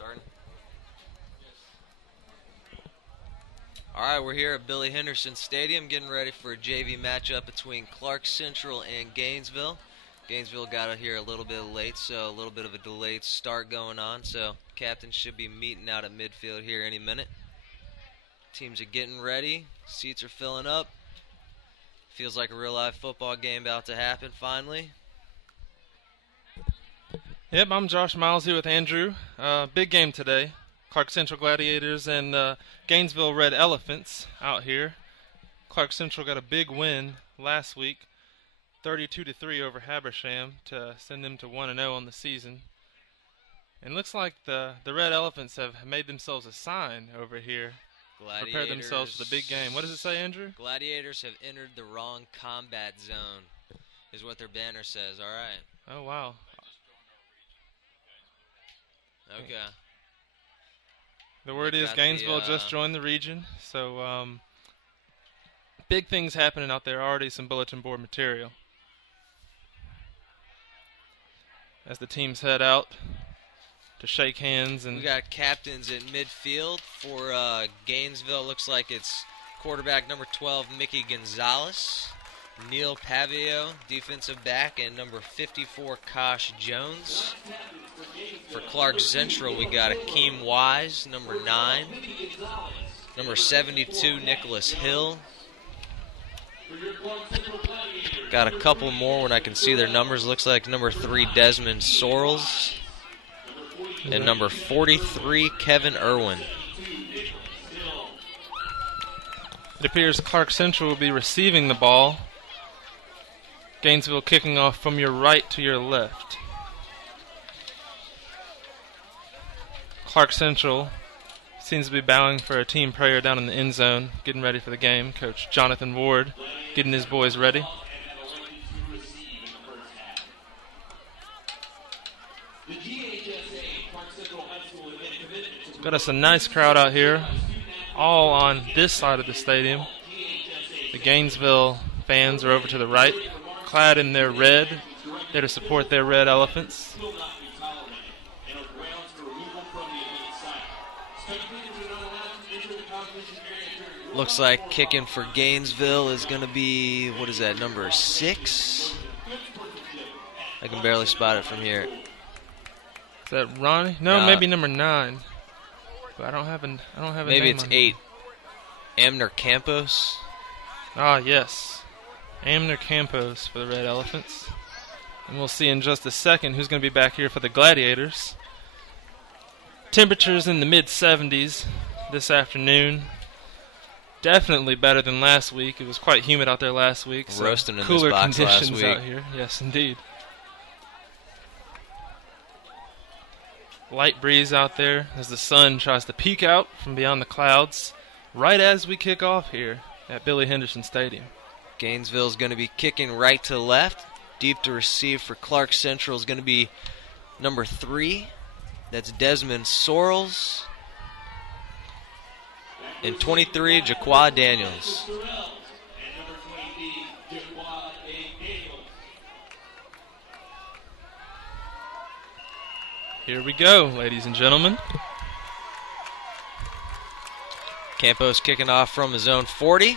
Starting. All right, we're here at Billy Henderson Stadium getting ready for a JV matchup between Clarke Central and Gainesville. Gainesville got here a little bit late, so a little bit of a delayed start going on. So captains should be meeting out at midfield here any minute. Teams are getting ready. Seats are filling up. Feels like a real live football game about to happen finally. Yep, I'm Josh Miles here with Andrew. Big game today. Clarke Central Gladiators and Gainesville Red Elephants out here. Clarke Central got a big win last week, 32-3 over Habersham to send them to 1-0 on the season. And looks like the Red Elephants have made themselves a sign over here. Prepare themselves for the big game. What does it say, Andrew? Gladiators have entered the wrong combat zone, is what their banner says. All right. Oh, wow. Okay. The word is Gainesville just joined the region, so big things happening out there. Already some bulletin board material as the teams head out to shake hands. And we got captains at midfield for Gainesville. Looks like it's quarterback number 12 Mickey Gonzalez, Neil Pavio defensive back, and number 54 Kosh Jones. For Clarke Central, we got Akeem Wise, number 9. Number 72, Nicholas Hill. Got a couple more when I can see their numbers. Looks like number 3, Desmond Sorrells. And number 43, Kevin Irwin. It appears Clarke Central will be receiving the ball. Gainesville kicking off from your right to your left. Clarke Central seems to be bowing for a team prayer down in the end zone, getting ready for the game. Coach Jonathan Ward getting his boys ready. Got us a nice crowd out here, all on this side of the stadium. The Gainesville fans are over to the right, clad in their red, there to support their Red Elephants. Looks like kicking for Gainesville is going to be, what is that, number 6? I can barely spot it from here. Is that Ronnie? No, maybe number 9. But I don't have a maybe name it's on 8. Amner Campos. Ah, yes. Amner Campos for the Red Elephants. And we'll see in just a second who's going to be back here for the Gladiators. Temperatures in the mid-70s this afternoon. Definitely better than last week. It was quite humid out there last week. So roasting in cooler this box conditions last week. Out here. Yes, indeed. Light breeze out there as the sun tries to peek out from beyond the clouds right as we kick off here at Billy Henderson Stadium. Gainesville's going to be kicking right to left. Deep to receive for Clarke Central is going to be number 3. That's Desmond Sorrells. And 23, Jaquad Daniels. Here we go, ladies and gentlemen. Campos kicking off from his own 40.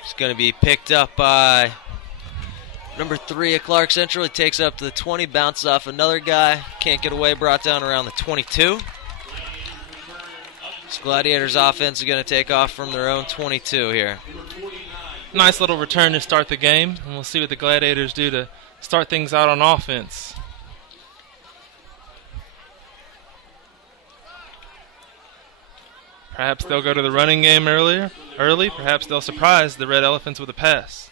It's going to be picked up by number 3 at Clarke Central. He takes up to the 20, bounces off another guy. Can't get away, brought down around the 22. This Gladiators offense is going to take off from their own 22 here. Nice little return to start the game, and we'll see what the Gladiators do to start things out on offense. Perhaps they'll go to the running game early. Perhaps they'll surprise the Red Elephants with a pass.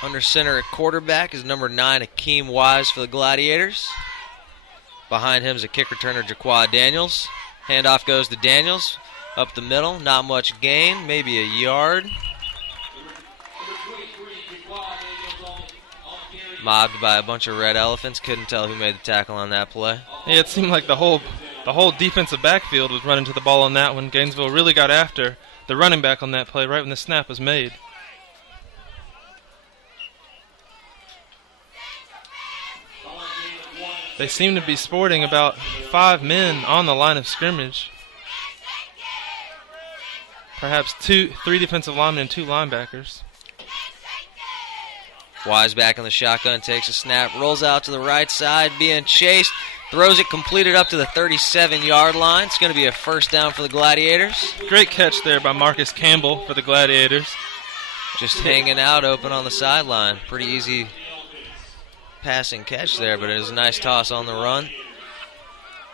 Under center at quarterback is number 9, Akeem Wise for the Gladiators. Behind him is a kick returner, Jaquad Daniels. Handoff goes to Daniels. Up the middle, not much gain, maybe a yard. Mobbed by a bunch of Red Elephants. Couldn't tell who made the tackle on that play. Yeah, it seemed like the whole defensive backfield was running to the ball on that one. Gainesville really got after the running back on that play right when the snap was made. They seem to be sporting about 5 men on the line of scrimmage. Perhaps 3 defensive linemen and 2 linebackers. Wise back in the shotgun, takes a snap, rolls out to the right side, being chased, throws it completed up to the 37-yard line. It's going to be a first down for the Gladiators. Great catch there by Marcus Campbell for the Gladiators. Just hanging out open on the sideline. Pretty easy passing catch there, but it was a nice toss on the run.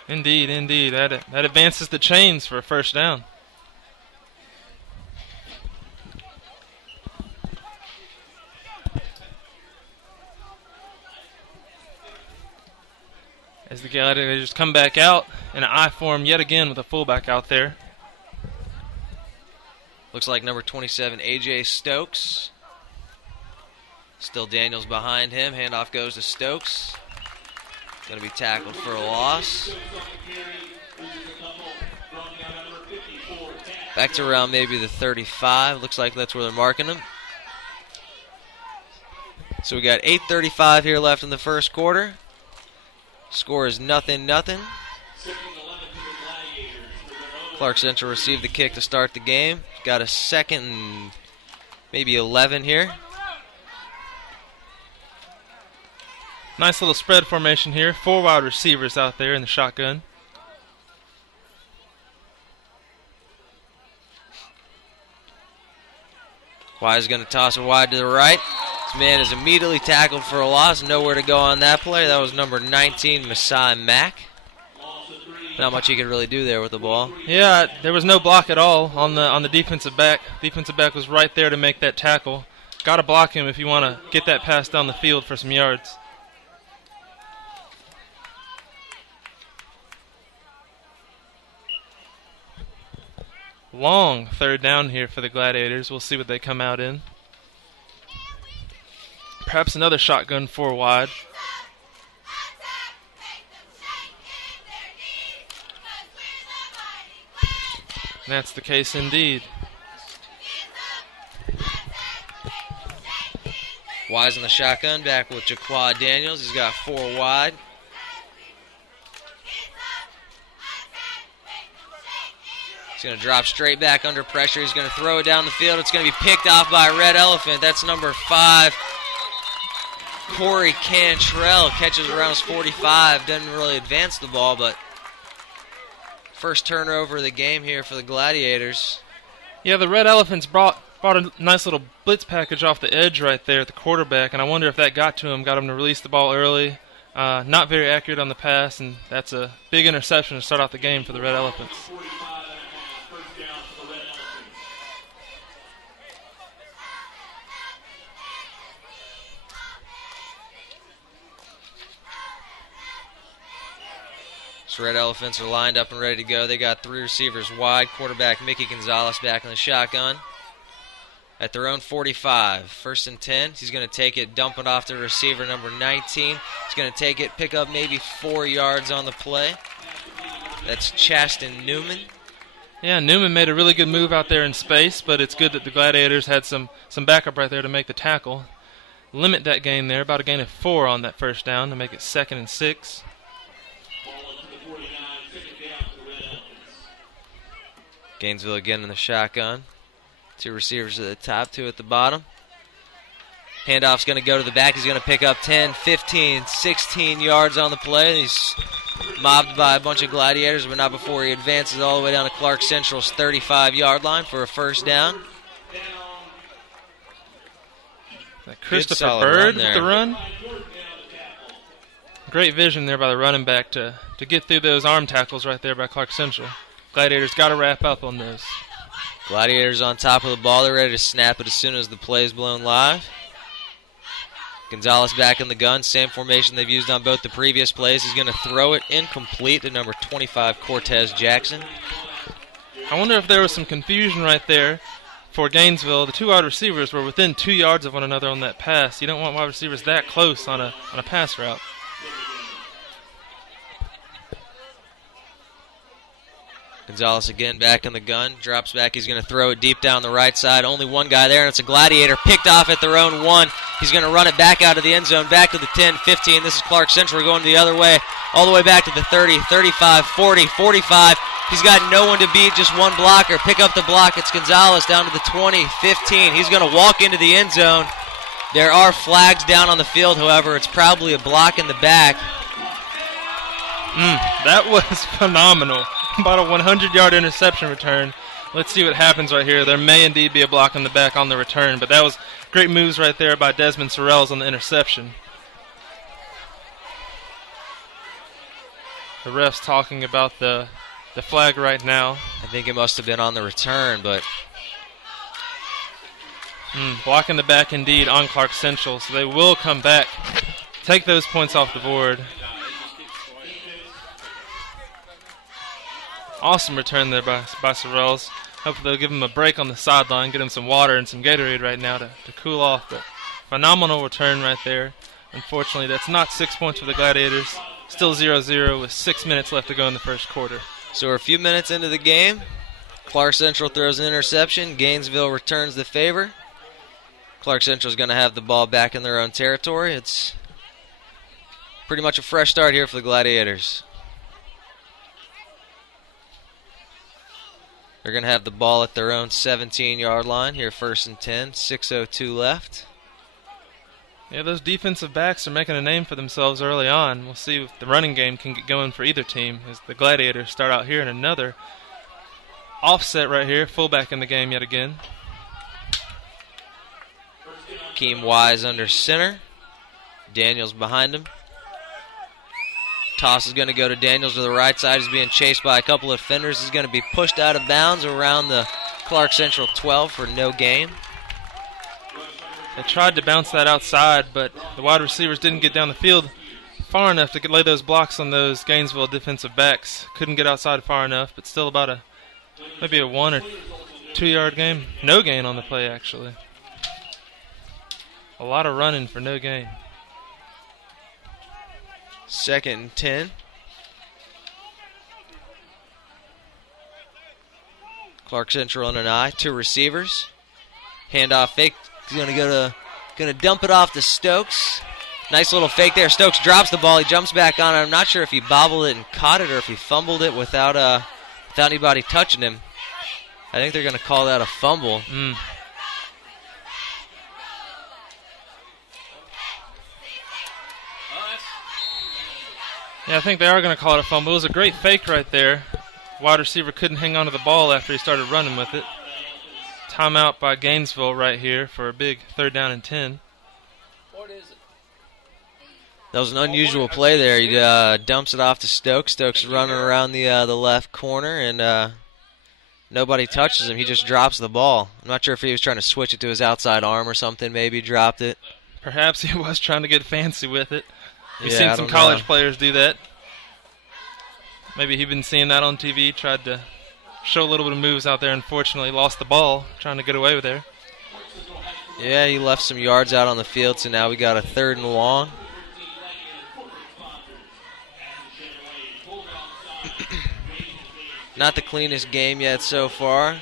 Indeed, indeed. That advances the chains for a first down. As the Gladiators come back out in an I form yet again with a fullback out there. Looks like number 27, A.J. Stokes. Still Daniels behind him. Handoff goes to Stokes. Going to be tackled for a loss. Back to around maybe the 35. Looks like that's where they're marking him. So we got 8:35 here left in the first quarter. Score is 0-0. Clarke Central received the kick to start the game. Got a second and maybe 11 here. Nice little spread formation here. 4 wide receivers out there in the shotgun. Wise is going to toss it wide to the right. This man is immediately tackled for a loss. Nowhere to go on that play. That was number 19, Masai Mack. Not much he could really do there with the ball. Yeah, there was no block at all on the defensive back. Defensive back was right there to make that tackle. Got to block him if you want to get that pass down the field for some yards. Long third down here for the Gladiators. We'll see what they come out in. Perhaps another shotgun 4 wide. And that's the case indeed. Wise in the shotgun, back with Jaquad Daniels. He's got 4 wide. He's going to drop straight back under pressure. He's going to throw it down the field. It's going to be picked off by Red Elephant. That's number 5, Corey Cantrell. Catches around his 45. Doesn't really advance the ball, but first turnover of the game here for the Gladiators. Yeah, the Red Elephants brought a nice little blitz package off the edge right there at the quarterback, and I wonder if that got to him, got him to release the ball early. Not very accurate on the pass, and that's a big interception to start off the game for the Red Elephants. So Red Elephants are lined up and ready to go. They got 3 receivers wide. Quarterback Mickey Gonzalez back in the shotgun at their own 45. First and 10. He's going to take it, dump it off to receiver number 19. He's going to take it, pick up maybe 4 yards on the play. That's Chasten Newman. Yeah, Newman made a really good move out there in space, but it's good that the Gladiators had some backup right there to make the tackle. Limit that gain there, about a gain of 4 on that first down to make it 2nd and 6. Gainesville again in the shotgun. 2 receivers at the top, 2 at the bottom. Handoff's going to go to the back. He's going to pick up 10, 15, 16 yards on the play. He's mobbed by a bunch of Gladiators, but not before he advances all the way down to Clarke Central's 35-yard line for a first down. Christopher Bird with the run. Great vision there by the running back to get through those arm tackles right there by Clarke Central. Gladiators got to wrap up on those. Gladiators on top of the ball. They're ready to snap it as soon as the play is blown live. Gonzalez back in the gun. Same formation they've used on both the previous plays. He's going to throw it incomplete to number 25, Cortez Jackson. I wonder if there was some confusion right there for Gainesville. The 2 wide receivers were within 2 yards of one another on that pass. You don't want wide receivers that close on a pass route. Gonzalez again back in the gun. Drops back. He's going to throw it deep down the right side. Only one guy there, and it's a Gladiator picked off at their own 1. He's going to run it back out of the end zone, back to the 10, 15. This is Clarke Central going the other way, all the way back to the 30, 35, 40, 45. He's got no one to beat, just one blocker. Pick up the block. It's Gonzalez down to the 20, 15. He's going to walk into the end zone. There are flags down on the field, however. It's probably a block in the back. That was phenomenal. About a 100-yard interception return. Let's see what happens right here. There may indeed be a block in the back on the return, but that was great moves right there by Desmond Sorrells on the interception. The ref's talking about the flag right now. I think it must have been on the return, but... block in the back indeed on Clarke Central, so they will come back, take those points off the board. Awesome return there by Sorrells. Hopefully they'll give him a break on the sideline, get him some water and some Gatorade right now to cool off. But phenomenal return right there. Unfortunately, that's not 6 points for the Gladiators. Still 0-0 with 6 minutes left to go in the first quarter. So we're a few minutes into the game. Clarke Central throws an interception. Gainesville returns the favor. Clarke Central's going to have the ball back in their own territory. It's pretty much a fresh start here for the Gladiators. They're going to have the ball at their own 17-yard line here, 1st and 10, 6:02 left. Yeah, those defensive backs are making a name for themselves early on. We'll see if the running game can get going for either team as the Gladiators start out here in another offset right here, fullback in the game yet again. Keem Wise under center. Daniels behind him. Toss is going to go to Daniels to the right side. He's being chased by a couple of defenders. He's going to be pushed out of bounds around the Clarke Central 12 for no gain. They tried to bounce that outside, but the wide receivers didn't get down the field far enough to lay those blocks on those Gainesville defensive backs. Couldn't get outside far enough, but still about maybe a 1 or 2 yard game. No gain on the play, actually. A lot of running for no gain. 2nd and 10. Clarke Central on an eye. 2 receivers. Handoff fake. He's going to dump it off to Stokes. Nice little fake there. Stokes drops the ball. He jumps back on it. I'm not sure if he bobbled it and caught it or if he fumbled it without anybody touching him. I think they're going to call that a fumble. Yeah, I think they are going to call it a fumble. It was a great fake right there. Wide receiver couldn't hang on to the ball after he started running with it. Timeout by Gainesville right here for a big 3rd down and 10. What is it? That was an unusual play there. He dumps it off to Stokes. Stokes running around the left corner, and nobody touches him. He just drops the ball. I'm not sure if he was trying to switch it to his outside arm or something. Maybe dropped it. Perhaps he was trying to get fancy with it. We've Yeah, seen some college players do that. Maybe he'd been seeing that on TV, tried to show a little bit of moves out there. Unfortunately, lost the ball, trying to get away with there. Yeah, he left some yards out on the field, so now we got a 3rd and long. Not the cleanest game yet so far.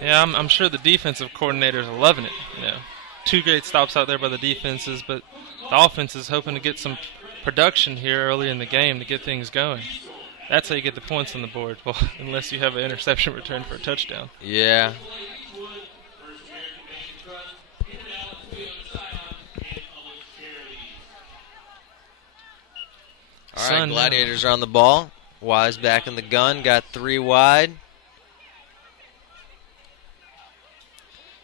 Yeah, I'm sure the defensive coordinators are loving it. 2 great stops out there by the defenses, but the offense is hoping to get some production here early in the game to get things going. That's how you get the points on the board. Well, unless you have an interception return for a touchdown. Yeah. All right, Gladiators are on the ball. Wise back in the gun. Got 3 wide.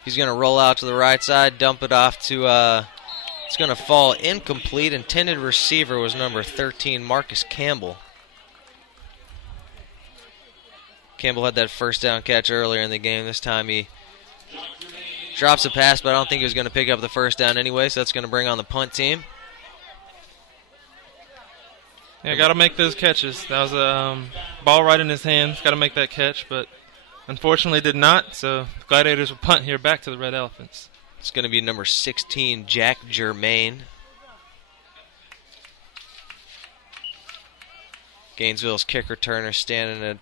He's going to roll out to the right side, dump it off to, it's going to fall incomplete. Intended receiver was number 13, Marcus Campbell. Campbell had that 1st down catch earlier in the game. This time he drops a pass, but I don't think he was going to pick up the 1st down anyway, so that's going to bring on the punt team. Yeah, got to make those catches. That was a ball right in his hands. Got to make that catch, but unfortunately did not, so the Gladiators will punt here back to the Red Elephants. It's going to be number 16, Jack Germain. Gainesville's kick returner standing at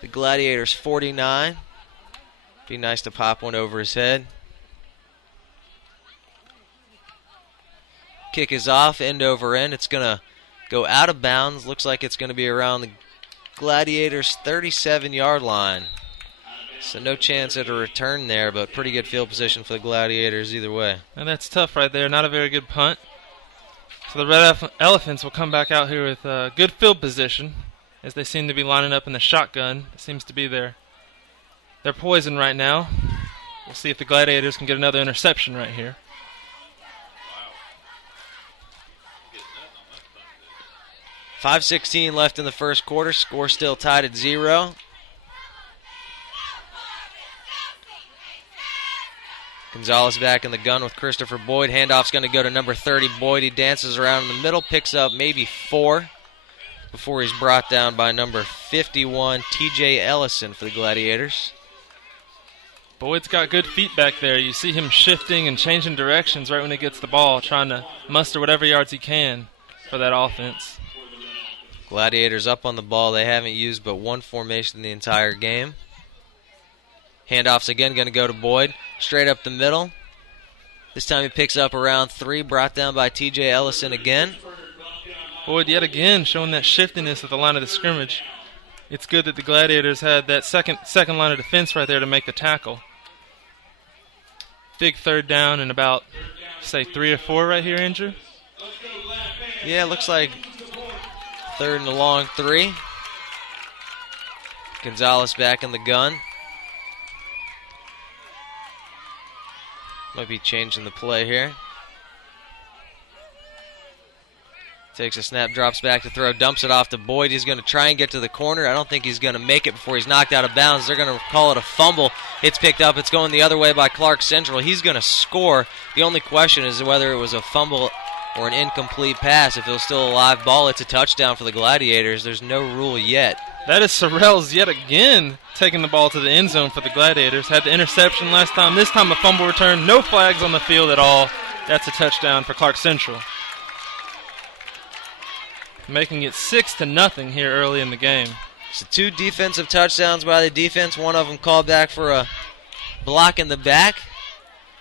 the Gladiators' 49. Be nice to pop one over his head. Kick is off, end over end. It's going to go out of bounds. Looks like it's going to be around the Gladiators' 37-yard line. So no chance at a return there, but pretty good field position for the Gladiators either way. And that's tough right there. Not a very good punt. So the Red Elephants will come back out here with good field position as they seem to be lining up in the shotgun. It seems to be their poison right now. We'll see if the Gladiators can get another interception right here. 5:16 left in the first quarter. Score still tied at 0. Gonzalez back in the gun with Christopher Boyd. Handoff's going to go to number 30, Boyd. He dances around in the middle, picks up maybe 4 before he's brought down by number 51, TJ Ellison for the Gladiators. Boyd's got good feet back there. You see him shifting and changing directions right when he gets the ball, trying to muster whatever yards he can for that offense. Gladiators up on the ball. They haven't used but one formation the entire game. Handoff's again going to go to Boyd. Straight up the middle. This time he picks up around 3, brought down by TJ Ellison again. Boyd yet again showing that shiftiness at the line of the scrimmage. It's good that the Gladiators had that second line of defense right there to make the tackle. Big third down and about, say, 3 or 4 right here, Andrew? Yeah, looks like 3rd and a long 3. Gonzalez back in the gun. Might be changing the play here. Takes a snap, drops back to throw, dumps it off to Boyd. He's going to try and get to the corner. I don't think he's going to make it before he's knocked out of bounds. They're going to call it a fumble. It's picked up. It's going the other way by Clarke Central. He's going to score. The only question is whether it was a fumble or an incomplete pass. If it was still a live ball, it's a touchdown for the Gladiators. There's no rule yet. That is Sorrells yet again taking the ball to the end zone for the Gladiators. Had the interception last time. This time a fumble return. No flags on the field at all. That's a touchdown for Clarke Central. Making it 6-0 here early in the game. So 2 defensive touchdowns by the defense. One of them called back for a block in the back.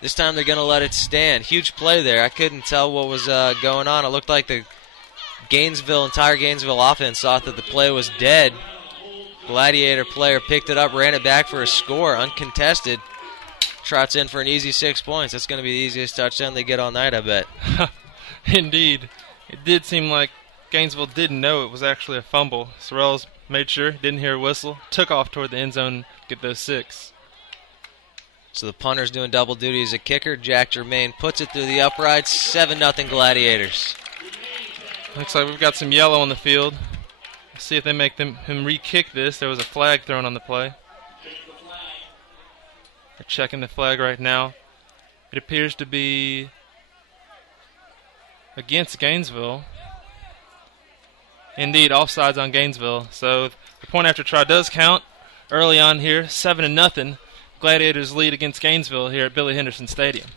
This time they're going to let it stand. Huge play there. I couldn't tell what was going on. It looked like the entire Gainesville offense thought that the play was dead. Gladiator player picked it up, ran it back for a score, uncontested. Trots in for an easy 6 points. That's going to be the easiest touchdown they get all night, I bet. Indeed. It did seem like Gainesville didn't know it was actually a fumble. Sorrells made sure, didn't hear a whistle, took off toward the end zone, get those 6. So the punter's doing double duty as a kicker. Jack Germain puts it through the uprights. 7-0 Gladiators. Looks like we've got some yellow on the field. Let's see if they make him re-kick this. There was a flag thrown on the play. They're checking the flag right now. It appears to be against Gainesville. Indeed, offsides on Gainesville. So the point after try does count early on here. 7-0. Gladiators lead against Gainesville here at Billy Henderson Stadium.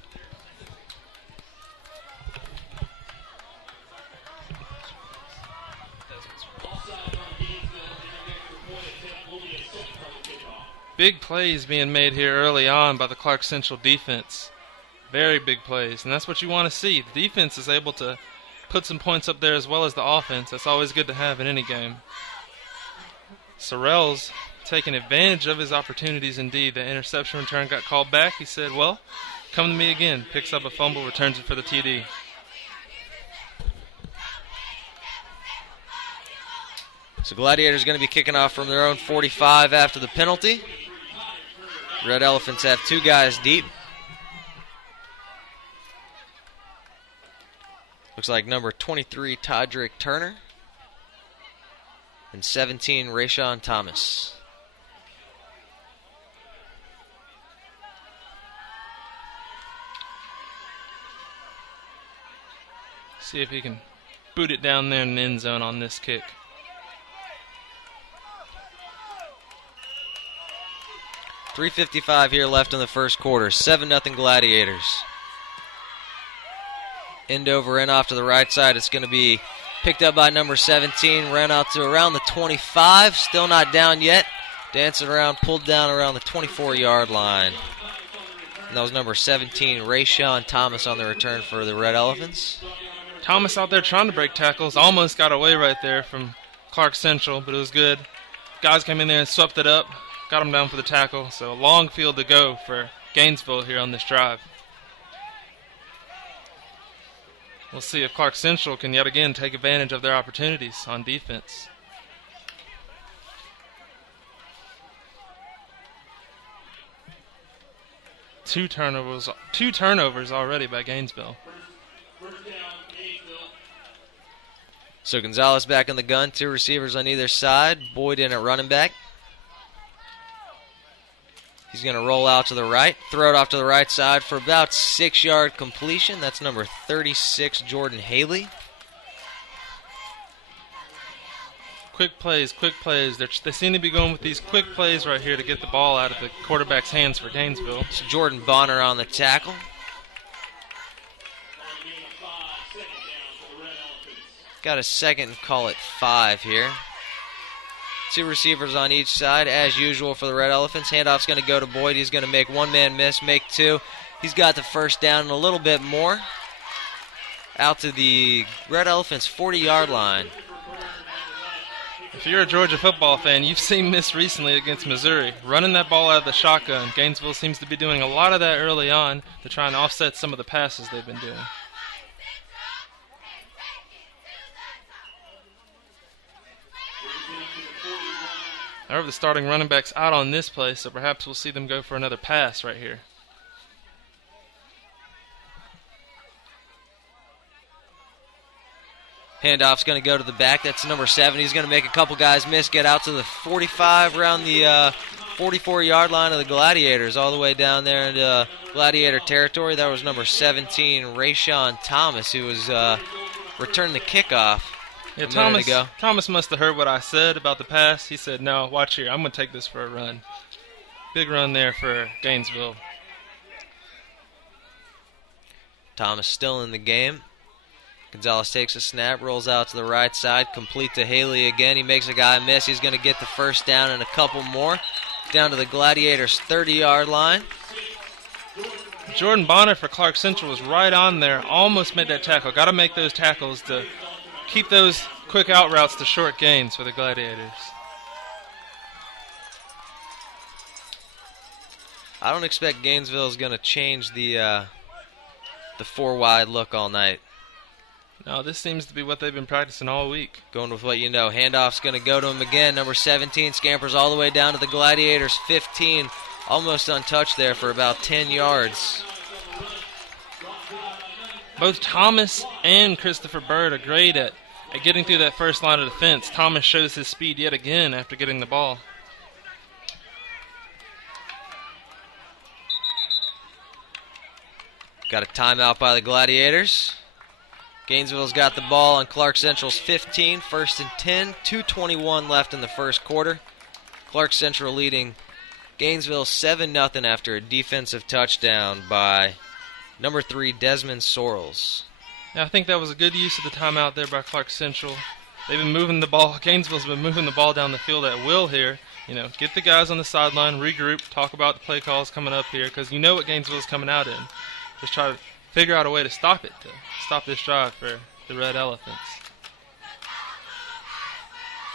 Big plays being made here early on by the Clarke Central defense. Very big plays, and that's what you want to see. The defense is able to put some points up there as well as the offense. That's always good to have in any game. Sorrells taking advantage of his opportunities indeed. The interception return got called back. He said, well, come to me again. Picks up a fumble, returns it for the TD. So Gladiators going to be kicking off from their own 45 after the penalty. Red Elephants have 2 guys deep. Looks like number 23, Todrick Turner. And 17, Rayshawn Thomas. See if he can boot it down there in the end zone on this kick. .355 here left in the first quarter. 7-0 Gladiators. End over end off to the right side. It's going to be Picked up by number 17, ran out to around the 25, still not down yet. Dancing around, pulled down around the 24-yard line. And that was number 17, Rayshawn Thomas on the return for the Red Elephants. Thomas out there trying to break tackles. Almost got away right there from Clarke Central, but it was good. Guys came in there and swept it up, got him down for the tackle. So a long field to go for Gainesville here on this drive. We'll see if Clarke Central can yet again take advantage of their opportunities on defense. Two turnovers already by Gainesville. So Gonzalez back in the gun, 2 receivers on either side. Boyd in at running back. He's going to roll out to the right, throw it off to the right side for about 6-yard completion. That's number 36, Jordan Haley. Quick plays. They seem to be going with these quick plays right here to get the ball out of the quarterback's hands for Gainesville. So Jordan Bonner on the tackle. Got a second and call it 5 here. 2 receivers on each side, as usual for the Red Elephants. Handoff's going to go to Boyd. He's going to make 1 man miss, make 2. He's got the first down and a little bit more. Out to the Red Elephants' 40-yard line. If you're a Georgia football fan, you've seen this recently against Missouri. Running that ball out of the shotgun. Gainesville seems to be doing a lot of that early on to try and offset some of the passes they've been doing. However, the starting running back's out on this play, so perhaps we'll see them go for another pass right here. Handoff's going to go to the back. That's number 7. He's going to make a couple guys miss, get out to the 45, around the 44-yard line of the Gladiators, all the way down there into Gladiator territory. That was number 17, Rayshawn Thomas, who was returning the kickoff. Yeah, Thomas must have heard what I said about the pass. He said, no, watch here. I'm going to take this for a run. Big run there for Gainesville. Thomas still in the game. Gonzalez takes a snap, rolls out to the right side, complete to Haley again. He makes a guy miss. He's going to get the first down and a couple more. Down to the Gladiators' 30-yard line. Jordan Bonner for Clarke Central was right on there. Almost made that tackle. Got to make those tackles to keep those quick out routes to short gains for the Gladiators. I don't expect Gainesville is going to change the 4-wide look all night. No, this seems to be what they've been practicing all week. Going with what you know. Handoff's going to go to him again. Number 17 scampers all the way down to the Gladiators' 15. Almost untouched there for about 10 yards. Both Thomas and Christopher Bird are great at getting through that first line of defense. Thomas shows his speed yet again after getting the ball. Got a timeout by the Gladiators. Gainesville's got the ball on Clarke Central's 15, 1st and 10, 2:21 left in the first quarter. Clarke Central leading Gainesville 7-0 after a defensive touchdown by number 3, Desmond Sorrells. Yeah, I think that was a good use of the timeout there by Clarke Central. They've been moving the ball. Gainesville's been moving the ball down the field at will here. You know, get the guys on the sideline, regroup, talk about the play calls coming up here, because you know what Gainesville's coming out in. Just try to figure out a way to stop it, to stop this drive for the Red Elephants.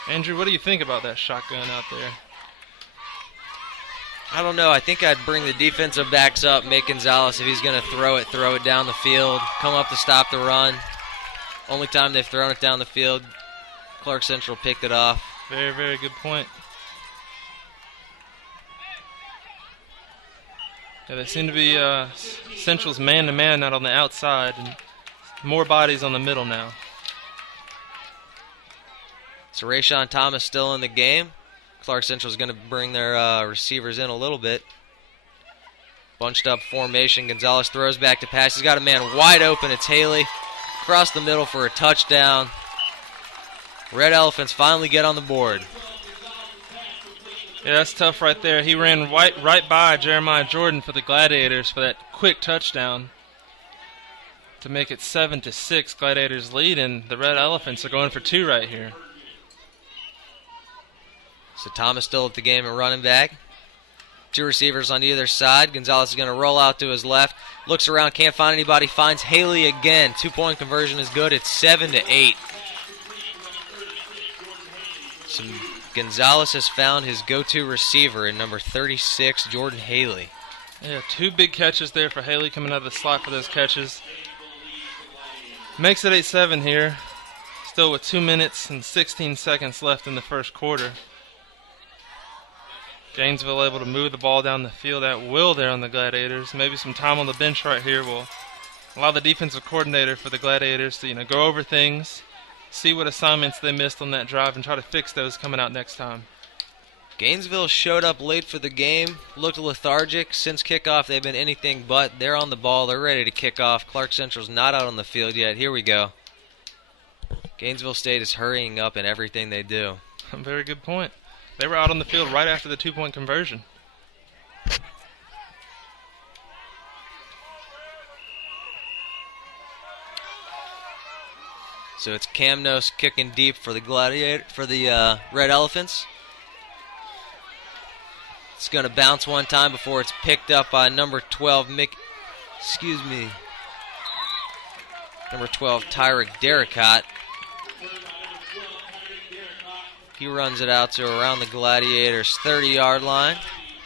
Andrew, what do you think about that shotgun out there? I don't know. I think I'd bring the defensive backs up, make Gonzalez, if he's going to throw it down the field, come up to stop the run. Only time they've thrown it down the field, Clarke Central picked it off. Very, very good point. Yeah, they seem to be Central's man-to-man out on the outside, and more bodies on the middle now. So Rayshawn Thomas still in the game. Clarke Central's going to bring their receivers in a little bit. Bunched up formation. Gonzalez throws back to pass. He's got a man wide open. It's Haley. Across the middle for a touchdown. Red Elephants finally get on the board. Yeah, that's tough right there. He ran right by Jeremiah Jordan for the Gladiators for that quick touchdown. to make it 7-6. Gladiators lead, and the Red Elephants are going for 2 right here. So Thomas still at the game and running back. 2 receivers on either side. Gonzalez is going to roll out to his left. Looks around, can't find anybody. Finds Haley again. 2-point conversion is good. It's 7-8. So Gonzalez has found his go-to receiver in number 36, Jordan Haley. Yeah, 2 big catches there for Haley coming out of the slot for those catches. Makes it 8-7 here. Still with 2 minutes and 16 seconds left in the first quarter. Gainesville able to move the ball down the field at will there on the Gladiators. Maybe some time on the bench right here will allow the defensive coordinator for the Gladiators to go over things, see what assignments they missed on that drive, and try to fix those coming out next time. Gainesville showed up late for the game, looked lethargic. Since kickoff, they've been anything but. They're on the ball. They're ready to kick off. Clarke Central's not out on the field yet. Here we go. Gainesville State is hurrying up in everything they do. Very good point. They were out on the field right after the 2-point conversion. So it's Camnos kicking deep for the Red Elephants. It's going to bounce one time before it's picked up by number 12, number 12, Tyrick Derricott. He runs it out to around the Gladiators' 30-yard line.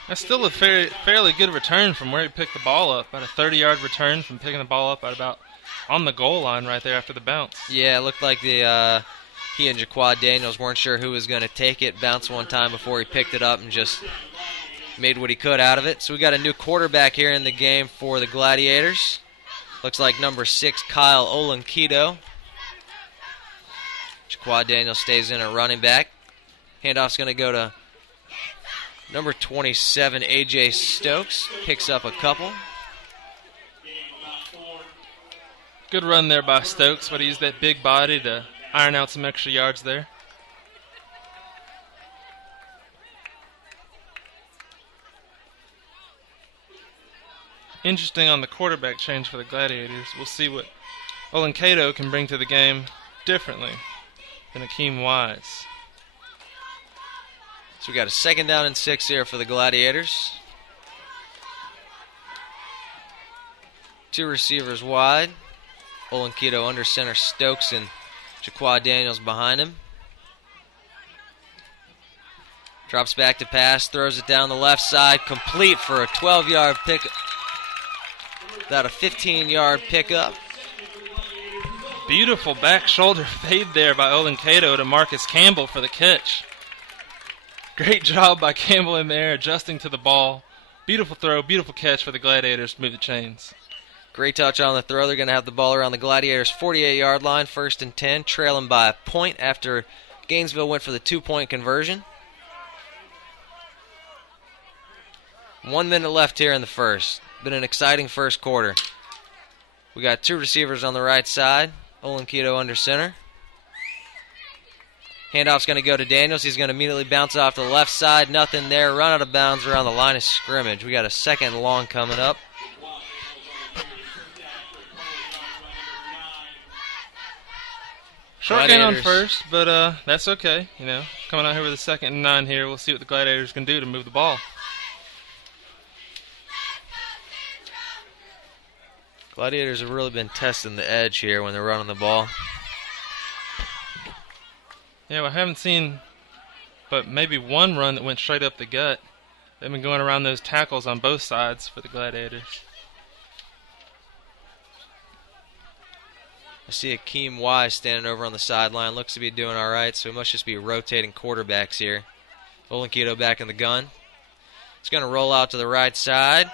That's still a fairly good return from where he picked the ball up. About a 30-yard return from picking the ball up at about on the goal line right there after the bounce. Yeah, it looked like he and Jaquad Daniels weren't sure who was going to take it. Bounced one time before he picked it up and just made what he could out of it. So we got a new quarterback here in the game for the Gladiators. Looks like number 6, Kyle Olanquito. Jaquad Daniels stays in at running back. Handoff's going to go to number 27, A.J. Stokes. Picks up a couple. Good run there by Stokes, but he used that big body to iron out some extra yards there. Interesting on the quarterback change for the Gladiators. We'll see what Olanquito can bring to the game differently than Akeem Wise. So we got a 2nd down and 6 here for the Gladiators. 2 receivers wide. Olanquito under center, Stokes and Jaquad Daniels behind him. Drops back to pass, throws it down the left side, complete for a 12-yard pick. About a 15-yard pickup. Beautiful back shoulder fade there by Olanquito to Marcus Campbell for the catch. Great job by Campbell in there, adjusting to the ball. Beautiful throw, beautiful catch for the Gladiators to move the chains. Great touch on the throw. They're going to have the ball around the Gladiators' 48-yard line, 1st and 10, trailing by a point after Gainesville went for the 2-point conversion. 1 minute left here in the first. Been an exciting first quarter. We got 2 receivers on the right side. Olanquito under center. Handoff's going to go to Daniels. He's going to immediately bounce off to the left side. Nothing there. Run out of bounds around the line of scrimmage. We got a 2nd and long coming up. Short gain on first, but that's okay. Coming out here with a 2nd and 9 here. We'll see what the Gladiators can do to move the ball. Gladiators have really been testing the edge here when they're running the ball. Yeah, we haven't seen but maybe one run that went straight up the gut. They've been going around those tackles on both sides for the Gladiators. I see Akeem Wise standing over on the sideline. Looks to be doing all right, so he must just be rotating quarterbacks here. Olanquito back in the gun. He's going to roll out to the right side.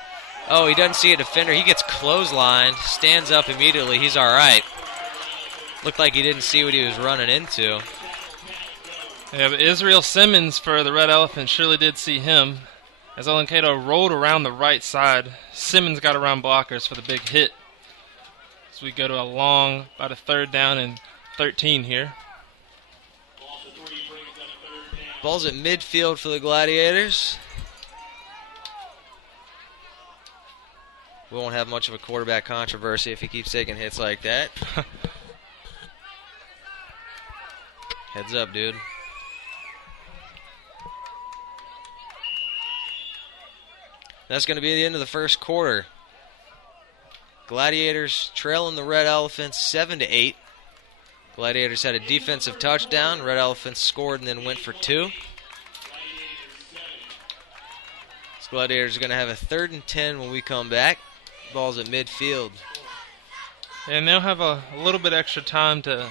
Oh, he doesn't see a defender. He gets clotheslined, stands up immediately. He's all right. Looked like he didn't see what he was running into. Yeah, but Israel Simmons for the Red Elephants surely did see him. As Olanquito rolled around the right side, Simmons got around blockers for the big hit. So we go to a long, about a 3rd down and 13 here. Ball's at midfield for the Gladiators. We won't have much of a quarterback controversy if he keeps taking hits like that. Heads up, dude. That's going to be the end of the first quarter. Gladiators trailing the Red Elephants 7-8. Gladiators had a defensive touchdown. Red Elephants scored and then went for 2. Gladiators are going to have a 3rd and 10 when we come back. Ball's at midfield. And they'll have a little bit extra time to,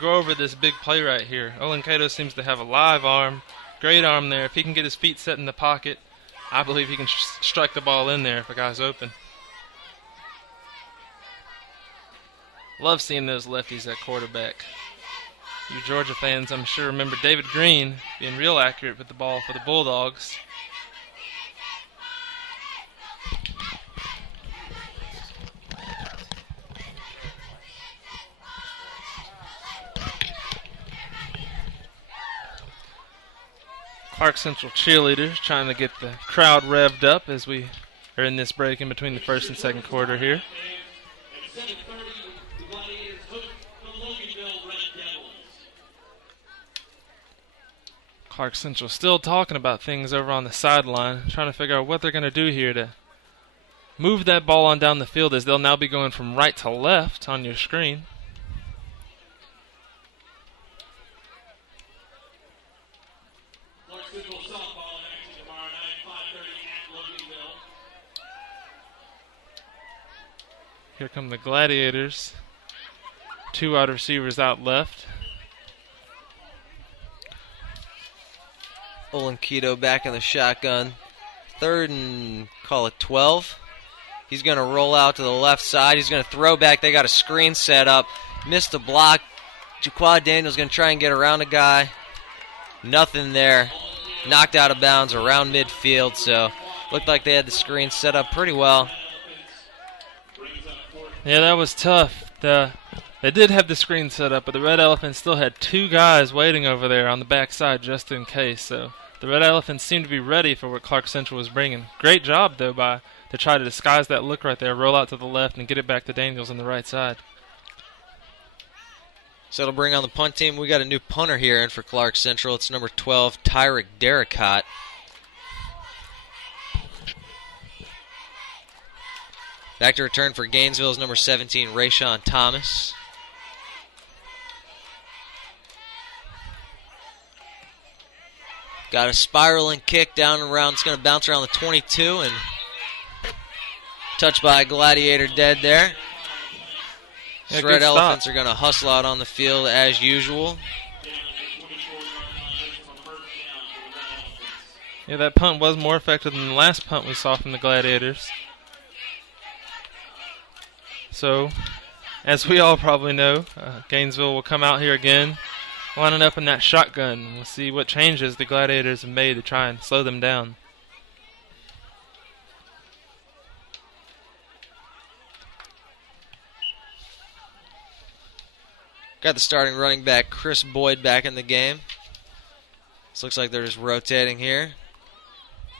go over this big play right here. Olin Cato seems to have a live arm, great arm there. If he can get his feet set in the pocket, I believe he can strike the ball in there if a guy's open. Love seeing those lefties at quarterback. You Georgia fans, I'm sure, remember David Green being real accurate with the ball for the Bulldogs. Clarke Central cheerleaders trying to get the crowd revved up as we are in this break in between the first and second quarter here. Clarke Central still talking about things over on the sideline, trying to figure out what they're going to do here to move that ball on down the field, as they'll now be going from right to left on your screen. Here come the Gladiators. 2 wide receivers out left. Olin Cato back in the shotgun. 3rd and call it 12. He's going to roll out to the left side. He's going to throw back. They got a screen set up. Missed a block. Jaquad Daniels going to try and get around a guy. Nothing there. Knocked out of bounds around midfield. So looked like they had the screen set up pretty well. Yeah, that was tough. They did have the screen set up, but the Red Elephants still had 2 guys waiting over there on the backside just in case. So the Red Elephants seemed to be ready for what Clarke Central was bringing. Great job, though, to try to disguise that look right there, roll out to the left, and get it back to Daniels on the right side. So it'll bring on the punt team. We got a new punter here in for Clarke Central. It's number 12, Tyrick Derricott. Back to return for Gainesville is number 17, Rayshawn Thomas. Got a spiraling kick down and around. It's going to bounce around the 22 and touched by a Gladiator dead there. Yeah, Red Elephants are going to hustle out on the field as usual. Yeah, that punt was more effective than the last punt we saw from the Gladiators. So, as we all probably know, Gainesville will come out here again, lining up in that shotgun. We'll see what changes the Gladiators have made to try and slow them down. Got the starting running back, Chris Boyd, back in the game. This looks like they're just rotating here.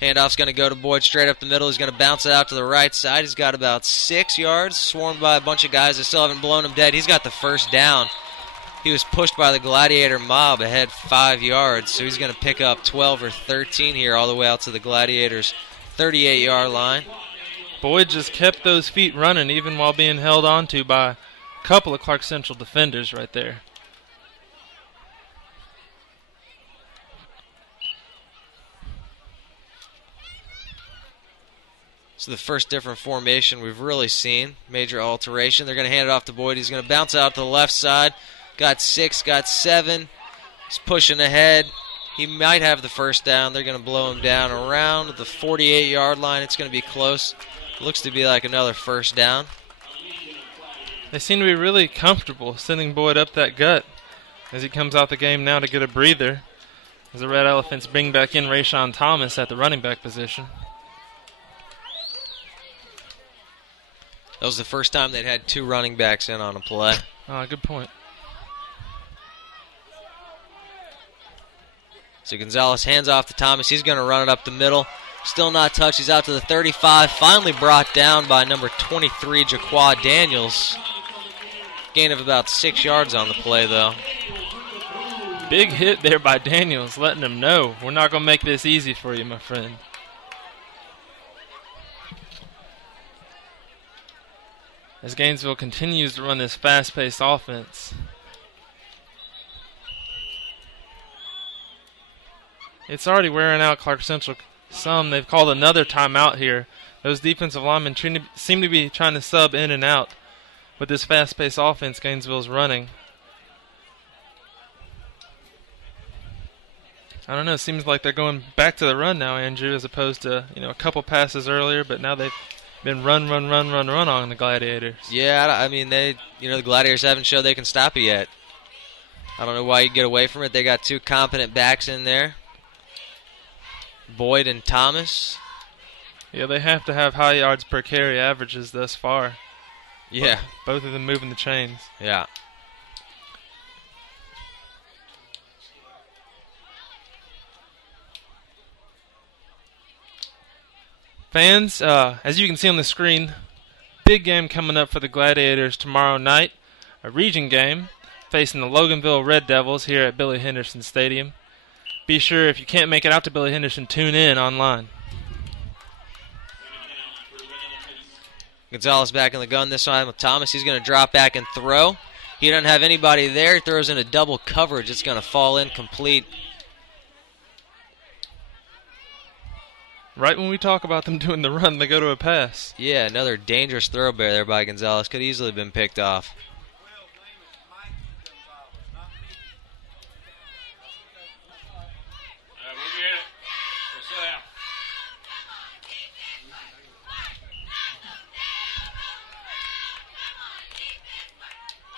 Handoff's going to go to Boyd straight up the middle. He's going to bounce it out to the right side. He's got about 6 yards, swarmed by a bunch of guys that still haven't blown him dead. He's got the first down. He was pushed by the Gladiator mob ahead 5 yards, so he's going to pick up 12 or 13 here all the way out to the Gladiators' 38-yard line. Boyd just kept those feet running even while being held onto by a couple of Clarke Central defenders right there. So the first different formation we've really seen. Major alteration. They're going to hand it off to Boyd. He's going to bounce out to the left side. Got 6, got 7. He's pushing ahead. He might have the first down. They're going to blow him down around the 48-yard line. It's going to be close. Looks to be like another first down. They seem to be really comfortable sending Boyd up that gut as he comes out the game now to get a breather, as the Red Elephants bring back in Rayshawn Thomas at the running back position. That was the first time they'd had 2 running backs in on a play. Good point. So Gonzalez hands off to Thomas. He's going to run it up the middle. Still not touched. He's out to the 35. Finally brought down by number 23, Jaquad Daniels. Gain of about 6 yards on the play, though. Big hit there by Daniels, letting him know we're not going to make this easy for you, my friend. As Gainesville continues to run this fast-paced offense. It's already wearing out Clarke Central some. They've called another timeout here. Those defensive linemen seem to be trying to sub in and out with this fast-paced offense Gainesville's running. I don't know, it seems like they're going back to the run now, Andrew, as opposed to, a couple passes earlier, but now they've been run on the Gladiators. Yeah, I mean, the Gladiators haven't showed they can stop it yet. I don't know why you get away from it. They got two competent backs in there, Boyd and Thomas. Yeah, they have to have high yards per carry averages thus far. Yeah. Both of them moving the chains. Yeah. Fans, as you can see on the screen, big game coming up for the Gladiators tomorrow night. A region game facing the Loganville Red Devils here at Billy Henderson Stadium. Be sure, if you can't make it out to Billy Henderson, tune in online. Gonzalez back in the gun this time with Thomas. He's going to drop back and throw. He doesn't have anybody there. He throws in a double coverage. It's going to fall incomplete. Right when we talk about them doing the run, they go to a pass. Yeah, another dangerous throw there by Gonzalez. Could easily have been picked off.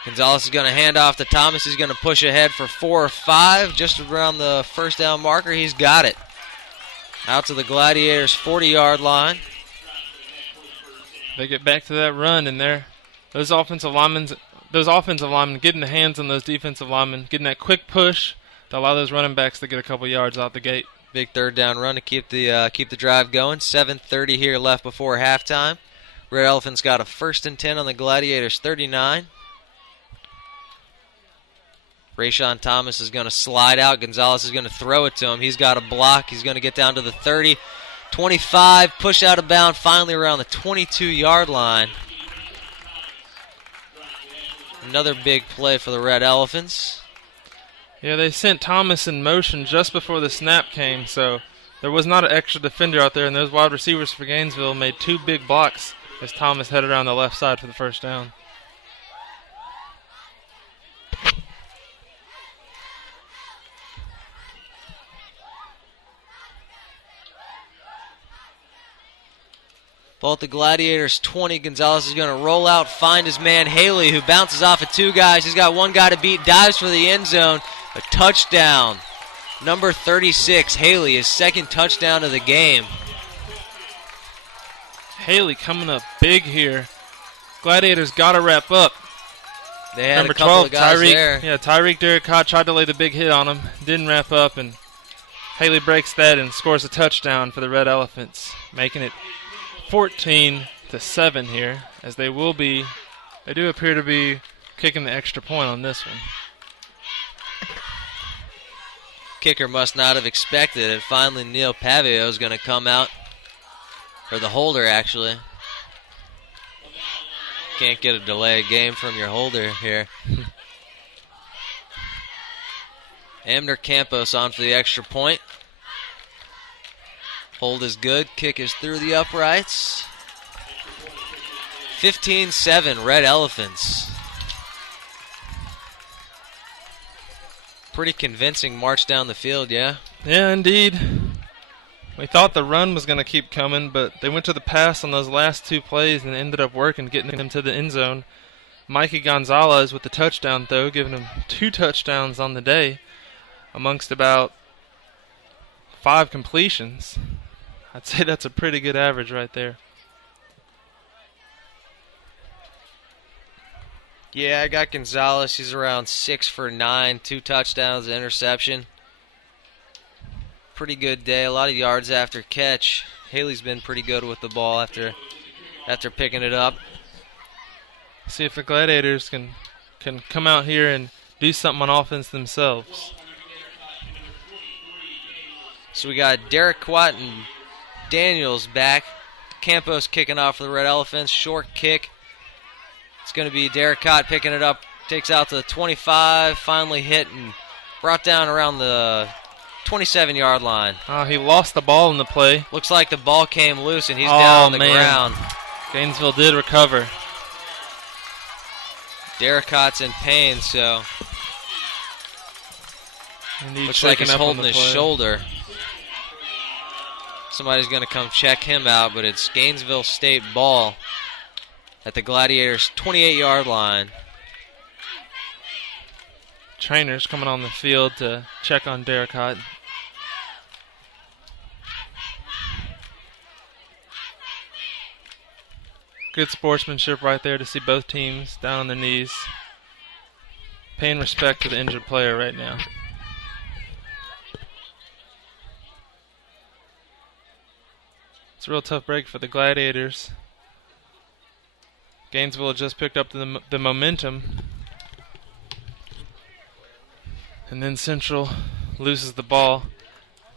Gonzalez is going to hand off to Thomas. He's going to push ahead for 4 or 5. Just around the first down marker. He's got it. Out to the Gladiators' 40-yard line. They get back to that run, and those offensive linemen getting the hands on those defensive linemen, getting that quick push to allow those running backs to get a couple yards out the gate. Big third down run to keep the drive going. 7:30 here left before halftime. Red Elephants got a 1st and 10 on the Gladiators' 39. Rayshawn Thomas is going to slide out. Gonzalez is going to throw it to him. He's got a block. He's going to get down to the 30. 25, push out of bounds, finally around the 22-yard line. Another big play for the Red Elephants. Yeah, they sent Thomas in motion just before the snap came, so there was not an extra defender out there, and those wide receivers for Gainesville made 2 big blocks as Thomas headed around the left side for the first down. Ball at the Gladiators 20. Gonzalez is going to roll out, find his man Haley, who bounces off of 2 guys. He's got 1 guy to beat, dives for the end zone. A touchdown. Number 36, Haley, his 2nd touchdown of the game. Haley coming up big here. Gladiators got to wrap up. They had Number a couple 12, of guys Tyreek, there. Yeah, Tyreek Derrickott tried to lay the big hit on him. Didn't wrap up, and Haley breaks that and scores a touchdown for the Red Elephants, making it 14-7 here, as they do appear to be kicking the extra point on this one. Kicker must not have expected it. Finally, Neil Pavio is going to come out, or the holder actually. Can't get a delay game from your holder here. Amner Campos on for the extra point. Hold is good. Kick is through the uprights. 15-7, Red Elephants. Pretty convincing march down the field, yeah? Yeah, indeed. We thought the run was going to keep coming, but they went to the pass on those last 2 plays and ended up working, getting them to the end zone. Mikey Gonzalez with the touchdown, though, giving him 2 touchdowns on the day amongst about 5 completions. I'd say that's a pretty good average right there. Yeah, I got Gonzalez. He's around 6 for 9, 2 touchdowns, an interception. pretty good day. A lot of yards after catch. Haley's been pretty good with the ball after picking it up. See if the Gladiators can come out here and do something on offense themselves. So we got Derek Quat and Daniels back. Campos kicking off for the Red Elephants. Short kick. It's going to be Derek Quat picking it up. Takes out to the 25. Finally hit and brought down around the 27-yard line. He lost the ball in the play. Looks like the ball came loose and he's down on the ground. Gainesville did recover. Derek Quat's in pain, so looks like he's holding his shoulder. Somebody's going to come check him out, but it's Gainesville State ball at the Gladiators' 28-yard line. Trainers coming on the field to check on Derek Quat. Good sportsmanship right there to see both teams down on their knees, paying respect to the injured player right now. It's a real tough break for the Gladiators. Gainesville just picked up the momentum, and then Central loses the ball.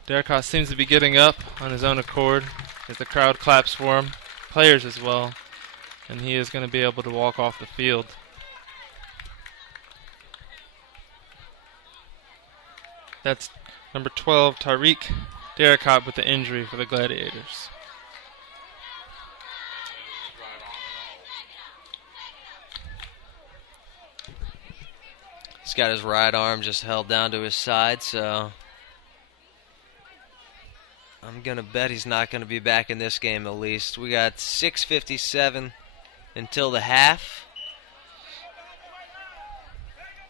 Derek Quat seems to be getting up on his own accord as the crowd claps for him, players as well, and he is going to be able to walk off the field. That's number 12, Tyreek Derek Quat, with the injury for the Gladiators. He's got his right arm just held down to his side, so I'm going to bet he's not going to be back in this game at least. We got 6:57 until the half.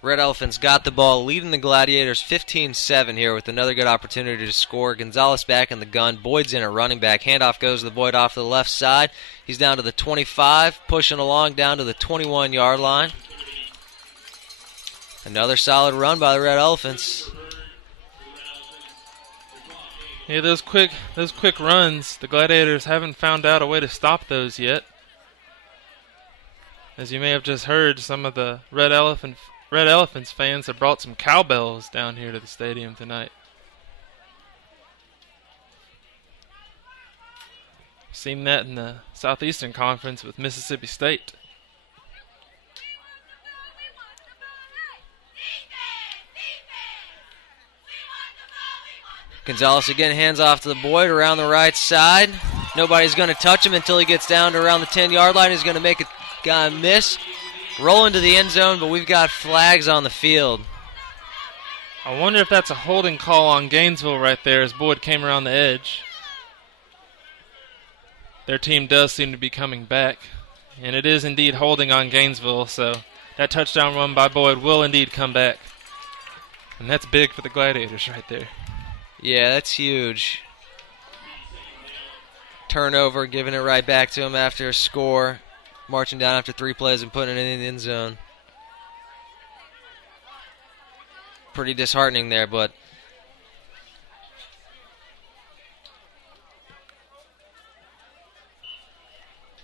Red Elephants got the ball, leading the Gladiators 15-7 here with another good opportunity to score. Gonzalez back in the gun. Boyd's in at running back. Handoff goes to Boyd off to the left side. He's down to the 25, pushing along down to the 21-yard line. Another solid run by the Red Elephants. Yeah, those quick runs, the Gladiators haven't found out a way to stop those yet. As you may have just heard, some of the Red Elephants fans have brought some cowbells down here to the stadium tonight. Seen that in the Southeastern Conference with Mississippi State. Gonzalez again hands off to the Boyd around the right side. Nobody's going to touch him until he gets down to around the 10-yard line. He's going to make a guy miss. Roll into the end zone, but we've got flags on the field. I wonder if that's a holding call on Gainesville right there as Boyd came around the edge. Their team does seem to be coming back, and it is indeed holding on Gainesville, so that touchdown run by Boyd will indeed come back. And that's big for the Gladiators right there. Yeah, that's huge. Turnover, giving it right back to him after a score. Marching down after 3 plays and putting it in the end zone. Pretty disheartening there, but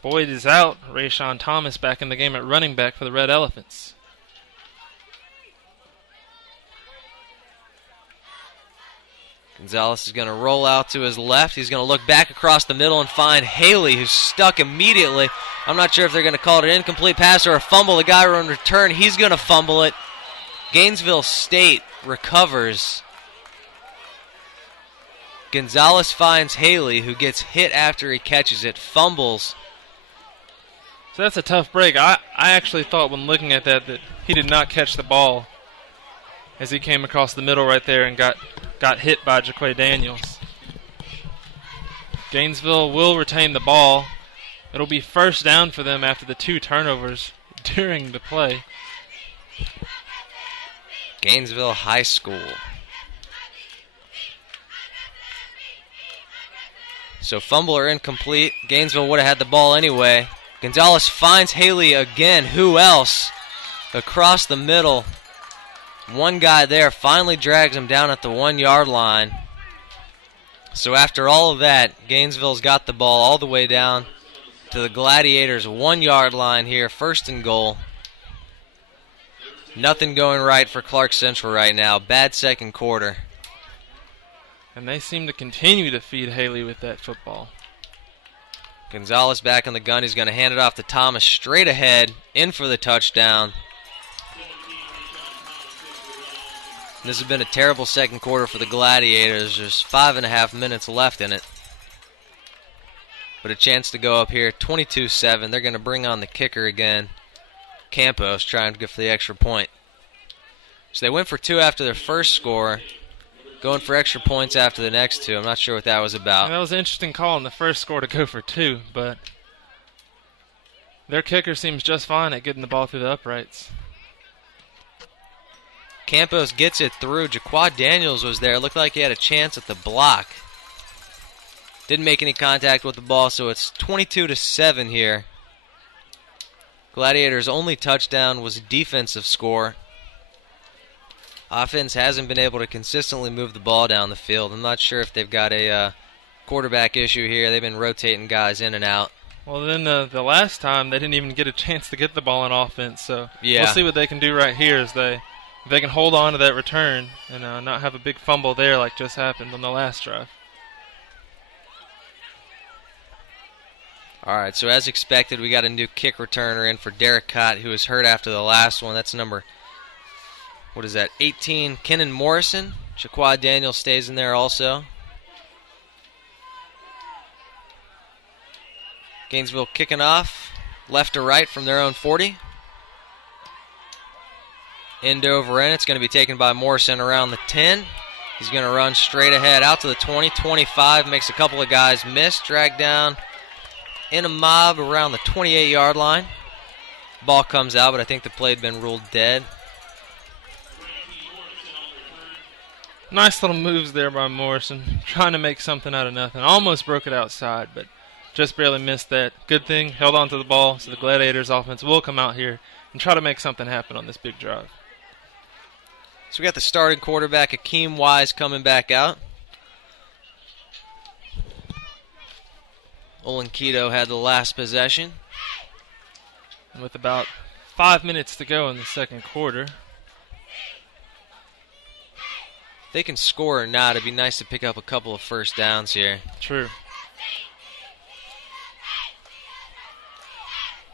Boyd is out. Rayshawn Thomas back in the game at running back for the Red Elephants. Gonzalez is going to roll out to his left. He's going to look back across the middle and find Haley, who's stuck immediately. I'm not sure if they're going to call it an incomplete pass or a fumble. The guy on return, he's going to fumble it. Gainesville State recovers. Gonzalez finds Haley, who gets hit after he catches it, fumbles. So that's a tough break. I actually thought when looking at that he did not catch the ball as he came across the middle right there and got hit by Jaquay Daniels. Gainesville will retain the ball. It'll be first down for them after the 2 turnovers during the play. Gainesville High School. So fumble or incomplete. Gainesville would have had the ball anyway. Gonzalez finds Haley again. Who else? Across the middle. One guy there finally drags him down at the 1-yard line. So after all of that, Gainesville's got the ball all the way down to the Gladiators' 1-yard line here, 1st and goal. Nothing going right for Clarke Central right now. Bad second quarter. And they seem to continue to feed Haley with that football. Gonzalez back on the gun. He's going to hand it off to Thomas straight ahead, in for the touchdown. This has been a terrible second quarter for the Gladiators. There's 5.5 minutes left in it. But a chance to go up here, 22-7. They're going to bring on the kicker again. Campos trying to go for the extra point. So they went for 2 after their first score, going for extra points after the next 2. I'm not sure what that was about. That was an interesting call in the first score to go for 2, but their kicker seems just fine at getting the ball through the uprights. Campos gets it through. Jaquad Daniels was there. Looked like he had a chance at the block. Didn't make any contact with the ball, so it's 22-7 here. Gladiators' only touchdown was a defensive score. Offense hasn't been able to consistently move the ball down the field. I'm not sure if they've got a quarterback issue here. They've been rotating guys in and out. Well, then the last time they didn't even get a chance to get the ball on offense, so yeah. We'll see what they can do right here as if they can hold on to that return and not have a big fumble there like just happened on the last drive. All right, so as expected, we got a new kick returner in for Derek Cott, who was hurt after the last one. That's number, 18, Kenan Morrison. Jaquad Daniels stays in there also. Gainesville kicking off, left to right from their own 40. End over end. It's going to be taken by Morrison around the 10. He's going to run straight ahead out to the 20, 25, makes a couple of guys miss, dragged down in a mob around the 28-yard line. Ball comes out, but I think the play had been ruled dead. Nice little moves there by Morrison, trying to make something out of nothing. Almost broke it outside, but just barely missed that. Good thing, held on to the ball, so the Gladiators offense will come out here and try to make something happen on this big drive. So we got the starting quarterback, Akeem Wise, coming back out. Olenkito had the last possession. And with about 5 minutes to go in the second quarter. If they can score or not, it'd be nice to pick up a couple of first downs here. True.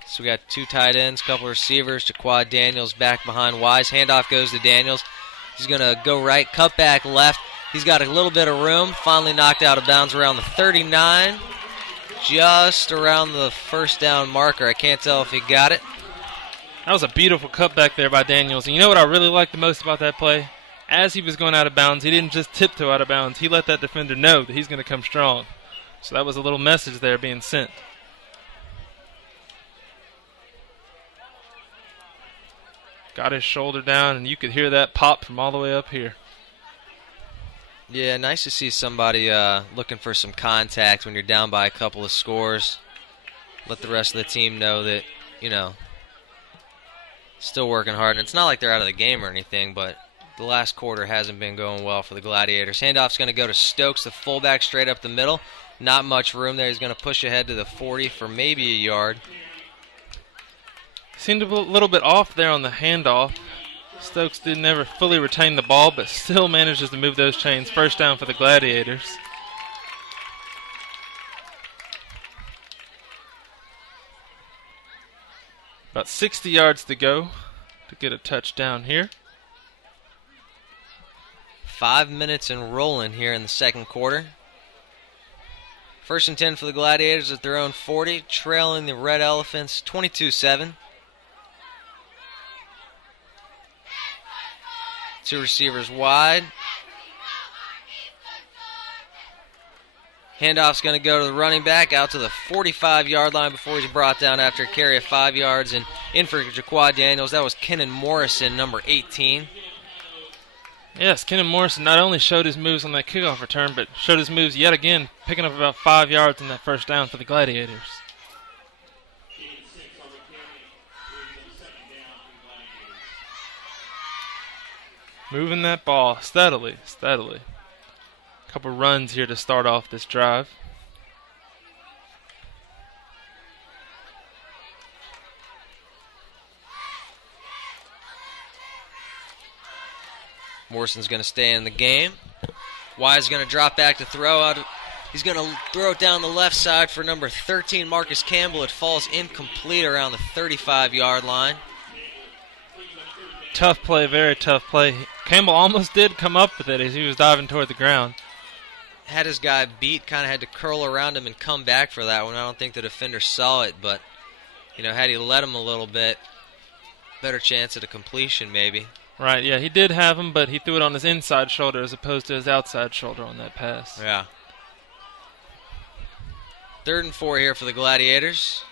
So we got 2 tight ends, couple of receivers. Jaquad Daniels back behind Wise. Handoff goes to Daniels. He's going to go right, cut back left. He's got a little bit of room. Finally knocked out of bounds around the 39. Just around the first down marker. I can't tell if he got it. That was a beautiful cutback there by Daniels. And you know what I really liked the most about that play? As he was going out of bounds, he didn't just tiptoe out of bounds. He let that defender know that he's going to come strong. So that was a little message there being sent. Got his shoulder down, and you could hear that pop from all the way up here. Yeah, nice to see somebody looking for some contact when you're down by a couple of scores. Let the rest of the team know that, still working hard. And it's not like they're out of the game or anything, but the last quarter hasn't been going well for the Gladiators. Handoff's going to go to Stokes, the fullback, straight up the middle. Not much room there. He's going to push ahead to the 40 for maybe a yard. Seemed a little bit off there on the handoff. Stokes didn't ever fully retain the ball, but still manages to move those chains. First down for the Gladiators. About 60 yards to go to get a touchdown here. 5 minutes and rolling here in the second quarter. First and 10 for the Gladiators at their own 40, trailing the Red Elephants 22-7. 2 receivers wide. Handoff's going to go to the running back out to the 45-yard line before he's brought down after a carry of 5 yards. And in for Jaquad Daniels. That was Kenan Morrison, number 18. Yes, Kenan Morrison not only showed his moves on that kickoff return, but showed his moves yet again, picking up about 5 yards on that first down for the Gladiators. Moving that ball steadily. A couple runs here to start off this drive. Morrison's going to stay in the game. Wise going to drop back to throw out. He's going to throw it down the left side for number 13, Marcus Campbell. It falls incomplete around the 35-yard line. Tough play, very tough play. Campbell almost did come up with it as he was diving toward the ground. Had his guy beat, kind of had to curl around him and come back for that one. I don't think the defender saw it, but, had he let him a little bit, better chance at a completion maybe. Right, yeah, he did have him, but he threw it on his inside shoulder as opposed to his outside shoulder on that pass. Yeah. 3rd and 4 here for the Gladiators.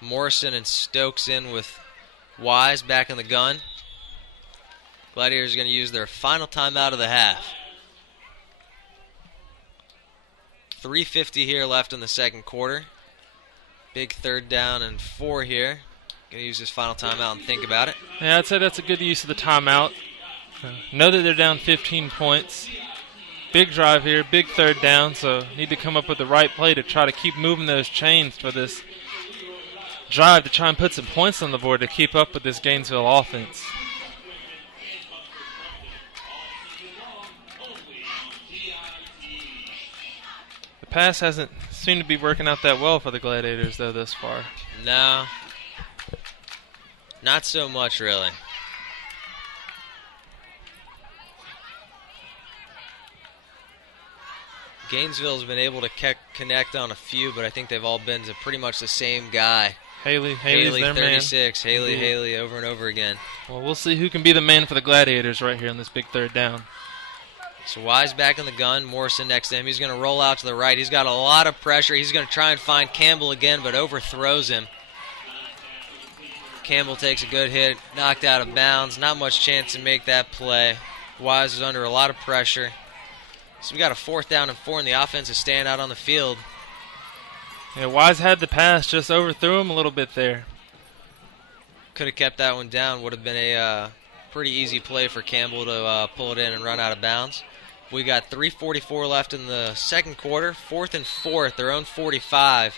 Morrison and Stokes in with Wise back in the gun. Gladiators are going to use their final timeout of the half. 3:50 here left in the second quarter. Big 3rd down and 4 here. Going to use this final timeout and think about it. Yeah, I'd say that's a good use of the timeout. Know that they're down 15 points. Big drive here, big 3rd down, so need to come up with the right play to try to keep moving those chains for this drive to try and put some points on the board to keep up with this Gainesville offense. The pass hasn't seemed to be working out that well for the Gladiators, though, thus far. No. Not so much, really. Gainesville's been able to connect on a few, but I think they've all been to pretty much the same guy. Haley's their 36, man. Haley over and over again. Well, we'll see who can be the man for the Gladiators right here on this big 3rd down. So Wise back in the gun, Morrison next to him. He's going to roll out to the right. He's got a lot of pressure. He's going to try and find Campbell again, but overthrows him. Campbell takes a good hit, knocked out of bounds. Not much chance to make that play. Wise is under a lot of pressure. So we got a 4th down and 4, and the offense is staying out on the field. Yeah, Wise had the pass, just overthrew him a little bit there. Could have kept that one down. Would have been a pretty easy play for Campbell to pull it in and run out of bounds. We got 3:44 left in the second quarter. 4th and 4 at their own 45.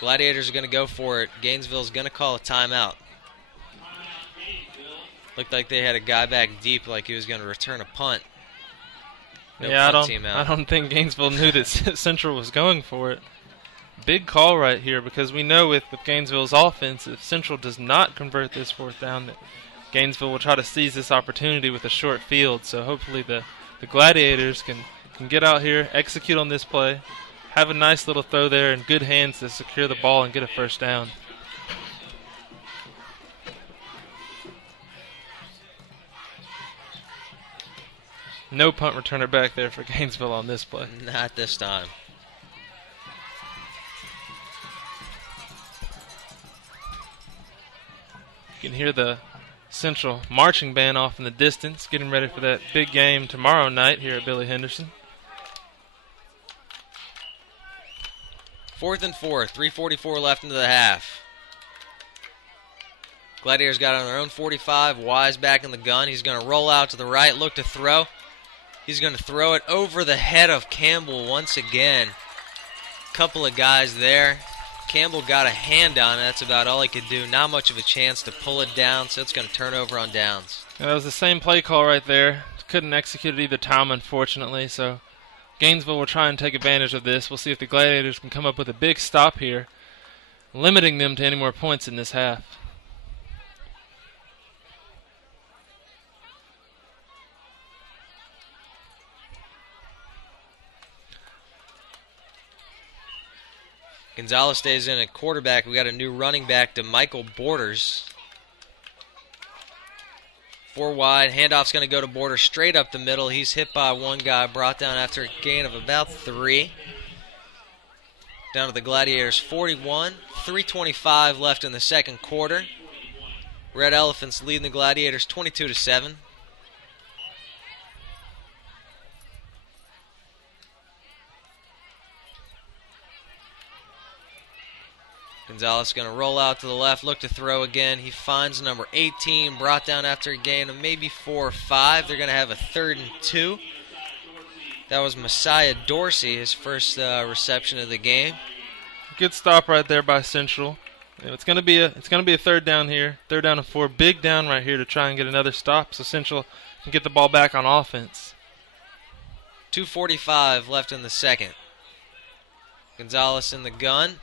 Gladiators are going to go for it. Gainesville's going to call a timeout. Looked like they had a guy back deep, like he was going to return a punt. No punt team out. I don't think Gainesville knew that Central was going for it. Big call right here, because we know with Gainesville's offense, if Central does not convert this 4th down, that Gainesville will try to seize this opportunity with a short field. So hopefully the Gladiators can get out here, execute on this play, have a nice little throw there, and good hands to secure the ball and get a 1st down. No punt returner back there for Gainesville on this play. Not this time. You can hear the Central marching band off in the distance, getting ready for that big game tomorrow night here at Billy Henderson. 4th and 4, 3:44 left into the half. Gladiators got on their own 45. Wise back in the gun. He's going to roll out to the right, look to throw. He's going to throw it over the head of Campbell once again. Couple of guys there. Campbell got a hand on it. That's about all he could do. Not much of a chance to pull it down, so it's going to turn over on downs. And that was the same play call right there. Couldn't execute it either time, unfortunately, so Gainesville will try and take advantage of this. We'll see if the Gladiators can come up with a big stop here, limiting them to any more points in this half. Gonzalez stays in at quarterback. We got a new running back to Michael Borders. 4 wide. Handoff's going to go to Borders straight up the middle. He's hit by one guy, brought down after a gain of about 3. Down to the Gladiators 41. 3:25 left in the second quarter. Red Elephants leading the Gladiators 22-7. Gonzalez going to roll out to the left, look to throw again. He finds number 18, brought down after a gain of maybe 4 or 5. They're going to have a 3rd and 2. That was Messiah Dorsey, his first reception of the game. Good stop right there by Central. It's gonna be a third down here, 3rd down and 4, big down right here to try and get another stop so Central can get the ball back on offense. 2:45 left in the second. Gonzalez in the gun.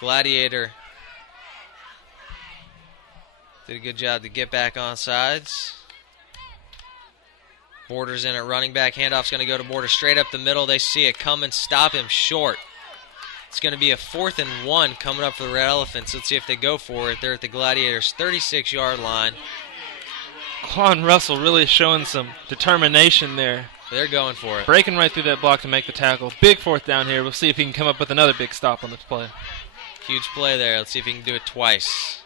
Gladiator did a good job to get back on sides. Borders in at running back. Handoff's going to go to Borders straight up the middle. They see it coming, stop him short. It's going to be a 4th and 1 coming up for the Red Elephants. Let's see if they go for it. They're at the Gladiators' 36-yard line. Quan Russell really showing some determination there. They're going for it. Breaking right through that block to make the tackle. Big 4th down here. We'll see if he can come up with another big stop on this play. Huge play there. Let's see if he can do it twice.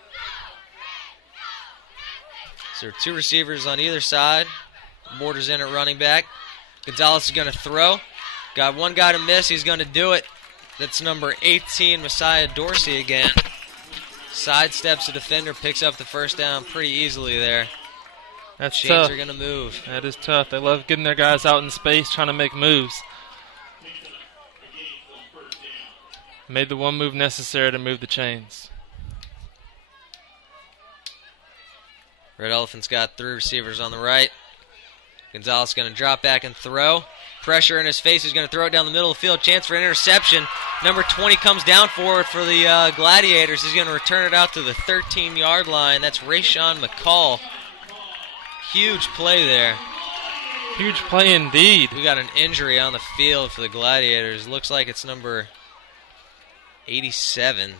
So there are 2 receivers on either side. Borders in at running back. Gonzalez is going to throw. Got one guy to miss. He's going to do it. That's number 18, Messiah Dorsey again. Sidesteps the defender, picks up the first down pretty easily there. That's Chains tough. are going to move. That is tough. They love getting their guys out in space, trying to make moves. Made the one move necessary to move the chains. Red Elephants got 3 receivers on the right. Gonzalez going to drop back and throw. Pressure in his face. He's going to throw it down the middle of the field. Chance for an interception. Number 20 comes down for it for the Gladiators. He's going to return it out to the 13-yard line. That's Rayshawn McCall. Huge play there. Huge play indeed. We got an injury on the field for the Gladiators. Looks like it's number 87.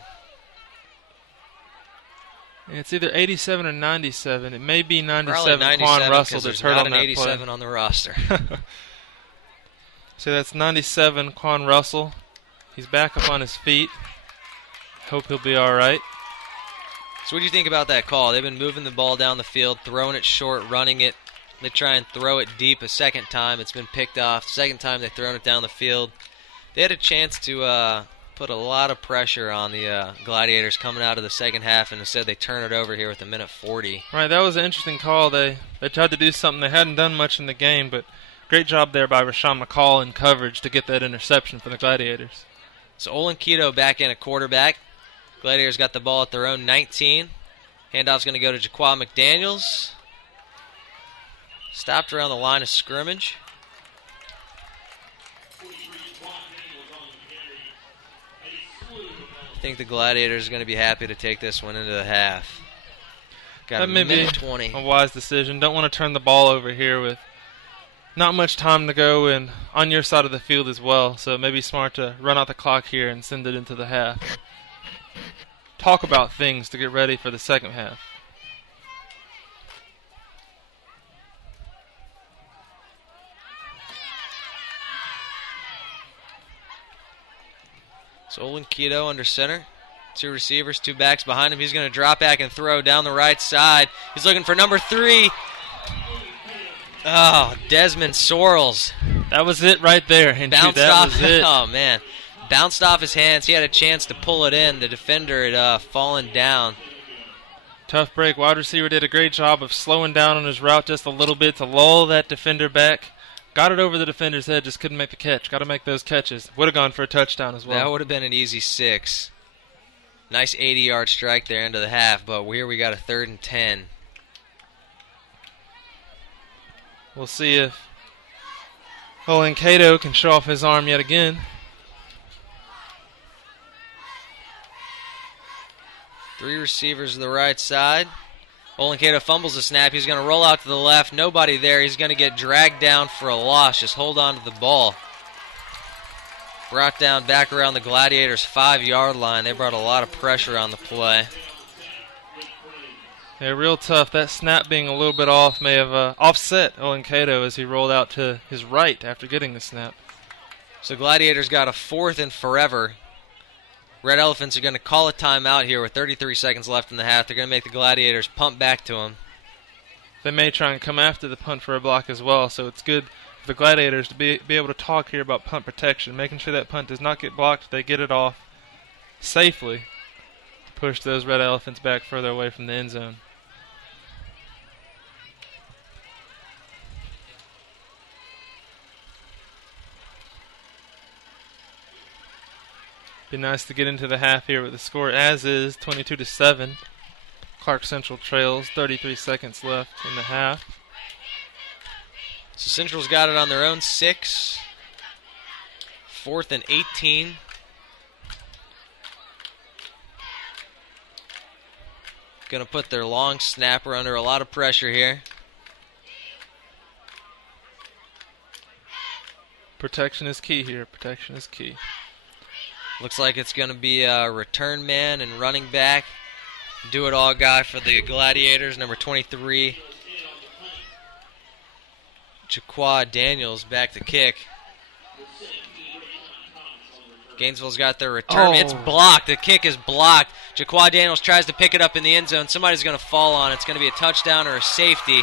It's either 87 or 97. It may be 97. Probably 97 Quan Russell that's hurt on an that 87 play. on the roster. So that's 97, Quan Russell. He's back up on his feet. Hope he'll be all right. So what do you think about that call? They've been moving the ball down the field, throwing it short, running it. They try and throw it deep a second time. It's been picked off. Second time they've thrown it down the field. They had a chance to put a lot of pressure on the Gladiators coming out of the second half, and instead they turn it over here with 1:40. Right, that was an interesting call. They tried to do something they hadn't done much in the game, but great job there by Rashawn McCall in coverage to get that interception for the Gladiators. So Olin Keto back in at quarterback. Gladiators got the ball at their own 19. Handoff's going to go to Jaquan McDaniels. Stopped around the line of scrimmage. I think the Gladiators are going to be happy to take this one into the half. Got That a may be minute 20. a wise decision. Don't want to turn the ball over here with not much time to go and on your side of the field as well. So it may be smart to run out the clock here and send it into the half. Talk about things to get ready for the second half. So Olin Keto under center. 2 receivers, 2 backs behind him. He's going to drop back and throw down the right side. He's looking for number 3. Oh, Desmond Sorrells. That was it right there. Bounced that off. was it. Oh, man. Bounced off his hands. He had a chance to pull it in. The defender had fallen down. Tough break. Wide receiver did a great job of slowing down on his route just a little bit to lull that defender back. Got it over the defender's head, just couldn't make the catch. Got to make those catches. Would have gone for a touchdown as well. That would have been an easy 6. Nice 80-yard strike there into the half, but here we got a 3rd and 10. We'll see if Olin Cato can show off his arm yet again. Three receivers to the right side. Olin Cato fumbles the snap. He's going to roll out to the left. Nobody there. He's going to get dragged down for a loss. Just hold on to the ball. Brought down back around the Gladiators' 5-yard line. They brought a lot of pressure on the play. Yeah, real tough. That snap being a little bit off may have offset Olin Cato as he rolled out to his right after getting the snap. So Gladiators got a 4th and forever. Red Elephants are going to call a timeout here with 33 seconds left in the half. They're going to make the Gladiators pump back to them. They may try and come after the punt for a block as well, so it's good for the Gladiators to be able to talk here about punt protection, making sure that punt does not get blocked, they get it off safely, push those Red Elephants back further away from the end zone. Be nice to get into the half here with the score as is, 22-7. Clarke Central trails, 33 seconds left in the half. So Central's got it on their own 6. 4th and 18. Going to put their long snapper under a lot of pressure here. Protection is key here. Protection is key. Looks like it's going to be a return man and running back. Do-it-all guy for the Gladiators, number 23. Jaquan Daniels back to kick. Gainesville's got their return. Oh. It's blocked. The kick is blocked. Jaquan Daniels tries to pick it up in the end zone. Somebody's going to fall on it. It's going to be a touchdown or a safety.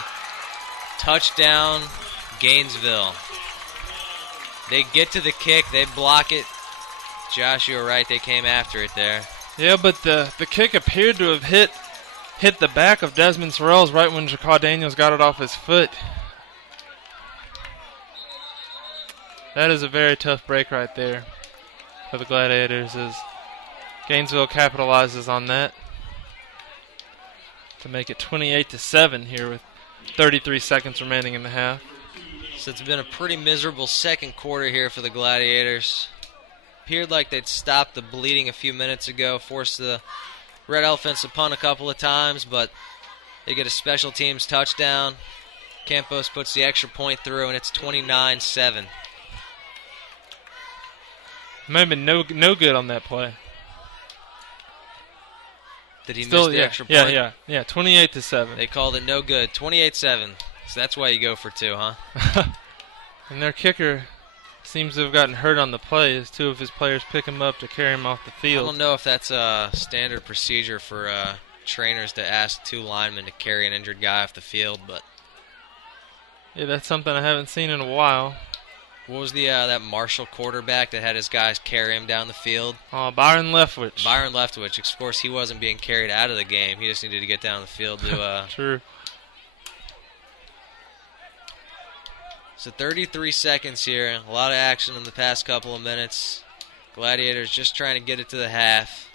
Touchdown, Gainesville. They get to the kick. They block it. Josh, you were right. They came after it there. Yeah, but the kick appeared to have hit the back of Desmond Sorrells right when Jaquan Daniels got it off his foot. That is a very tough break right there for the Gladiators as Gainesville capitalizes on that to make it 28-7 here with 33 seconds remaining in the half. So it's been a pretty miserable second quarter here for the Gladiators. Appeared like they'd stopped the bleeding a few minutes ago, forced the Red Elephants to punt a couple of times, but they get a special teams touchdown. Campos puts the extra point through, and it's 29-7. Might have been no good on that play. Did he miss the extra point? Yeah, 28-7. They called it no good, 28-7. So that's why you go for 2, huh? And their kicker seems to have gotten hurt on the play as 2 of his players pick him up to carry him off the field. I don't know if that's a standard procedure for trainers to ask 2 linemen to carry an injured guy off the field, but yeah, that's something I haven't seen in a while. What was the that Marshall quarterback that had his guys carry him down the field? Byron Leftwich. Byron Leftwich. Of course, he wasn't being carried out of the game. He just needed to get down the field to. True. So 33 seconds here. A lot of action in the past couple of minutes. Gladiators just trying to get it to the half.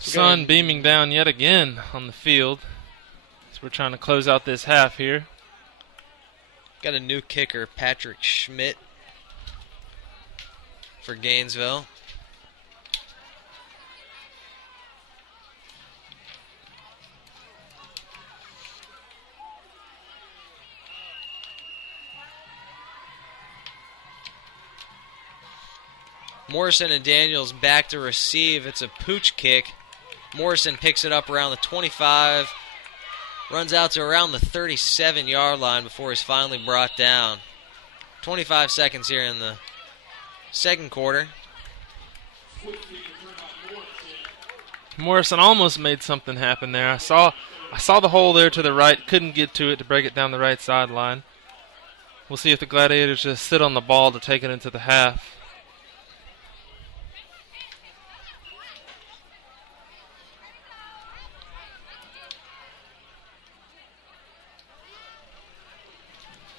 Sun beaming down yet again on the field as we're trying to close out this half here. Got a new kicker, Patrick Schmidt, for Gainesville. Morrison and Daniels back to receive. It's a pooch kick. Morrison picks it up around the 25, runs out to around the 37-yard line before he's finally brought down. 25 seconds here in the second quarter. Morrison almost made something happen there. I saw the hole there to the right, couldn't get to it to break it down the right sideline. We'll see if the Gladiators just sit on the ball to take it into the half.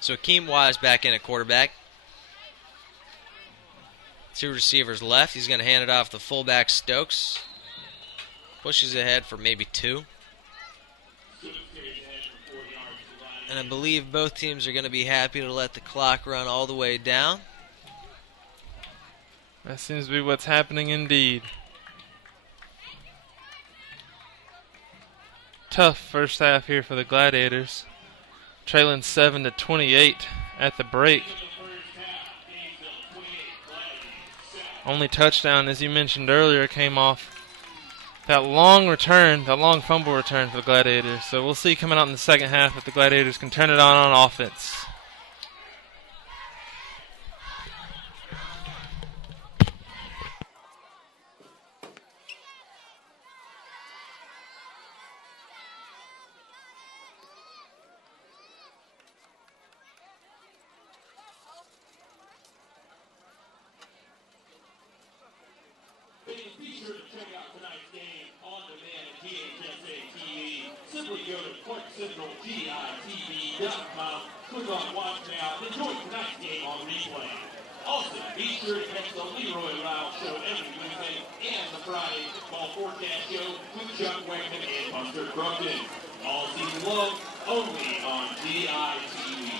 So Akeem Wise back in at quarterback. 2 receivers left. He's going to hand it off to fullback Stokes. Pushes ahead for maybe 2. And I believe both teams are going to be happy to let the clock run all the way down. That seems to be what's happening indeed. Tough first half here for the Gladiators. Trailing 7-28 at the break. Only touchdown, as you mentioned earlier, came off that long return, that long fumble return for the Gladiators. So we'll see coming out in the second half if the Gladiators can turn it on offense. Be sure to check out tonight's game on ClarkCentralGITV.com. Click on Watch Now and enjoy tonight's game on replay. Also, be sure to catch the Leroy Ryle Show every Wednesday and the Friday Football Forecast Show with Chuck Wegman and Buster Crookston. All season long, only on GITV.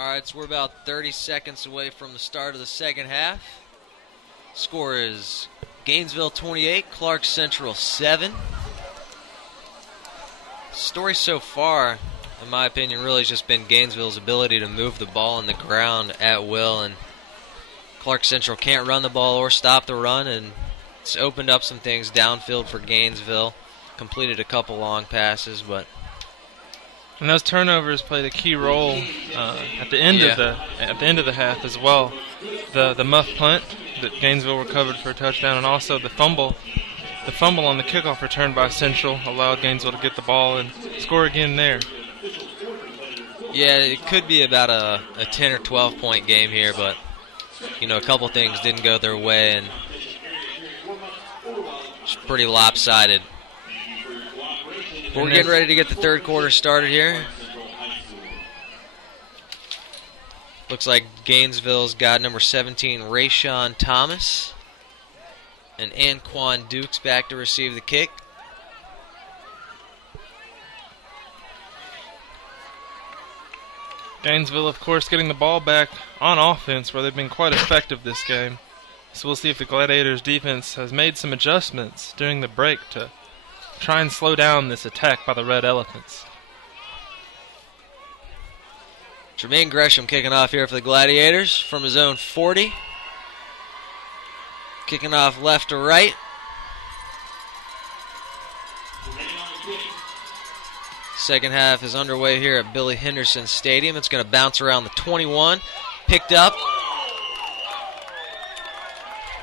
All right, so we're about 30 seconds away from the start of the second half. Score is Gainesville 28, Clarke Central 7. Story so far, in my opinion, really has just been Gainesville's ability to move the ball on the ground at will, and Clarke Central can't run the ball or stop the run, and it's opened up some things downfield for Gainesville. Completed a couple long passes, but and those turnovers played a key role at the end of the half as well. The muff punt that Gainesville recovered for a touchdown, and also the fumble on the kickoff return by Central allowed Gainesville to get the ball and score again there. Yeah, it could be about a 10 or 12 point game here, but a couple things didn't go their way, and it's pretty lopsided. We're getting ready to get the third quarter started here. Looks like Gainesville's got number 17, Rayshawn Thomas. And Anquan Dukes back to receive the kick. Gainesville, of course, getting the ball back on offense, where they've been quite effective this game. So we'll see if the Gladiators' defense has made some adjustments during the break to try and slow down this attack by the Red Elephants. Jermaine Gresham kicking off here for the Gladiators from his own 40. Kicking off left to right. Second half is underway here at Billy Henderson Stadium. It's going to bounce around the 21. Picked up.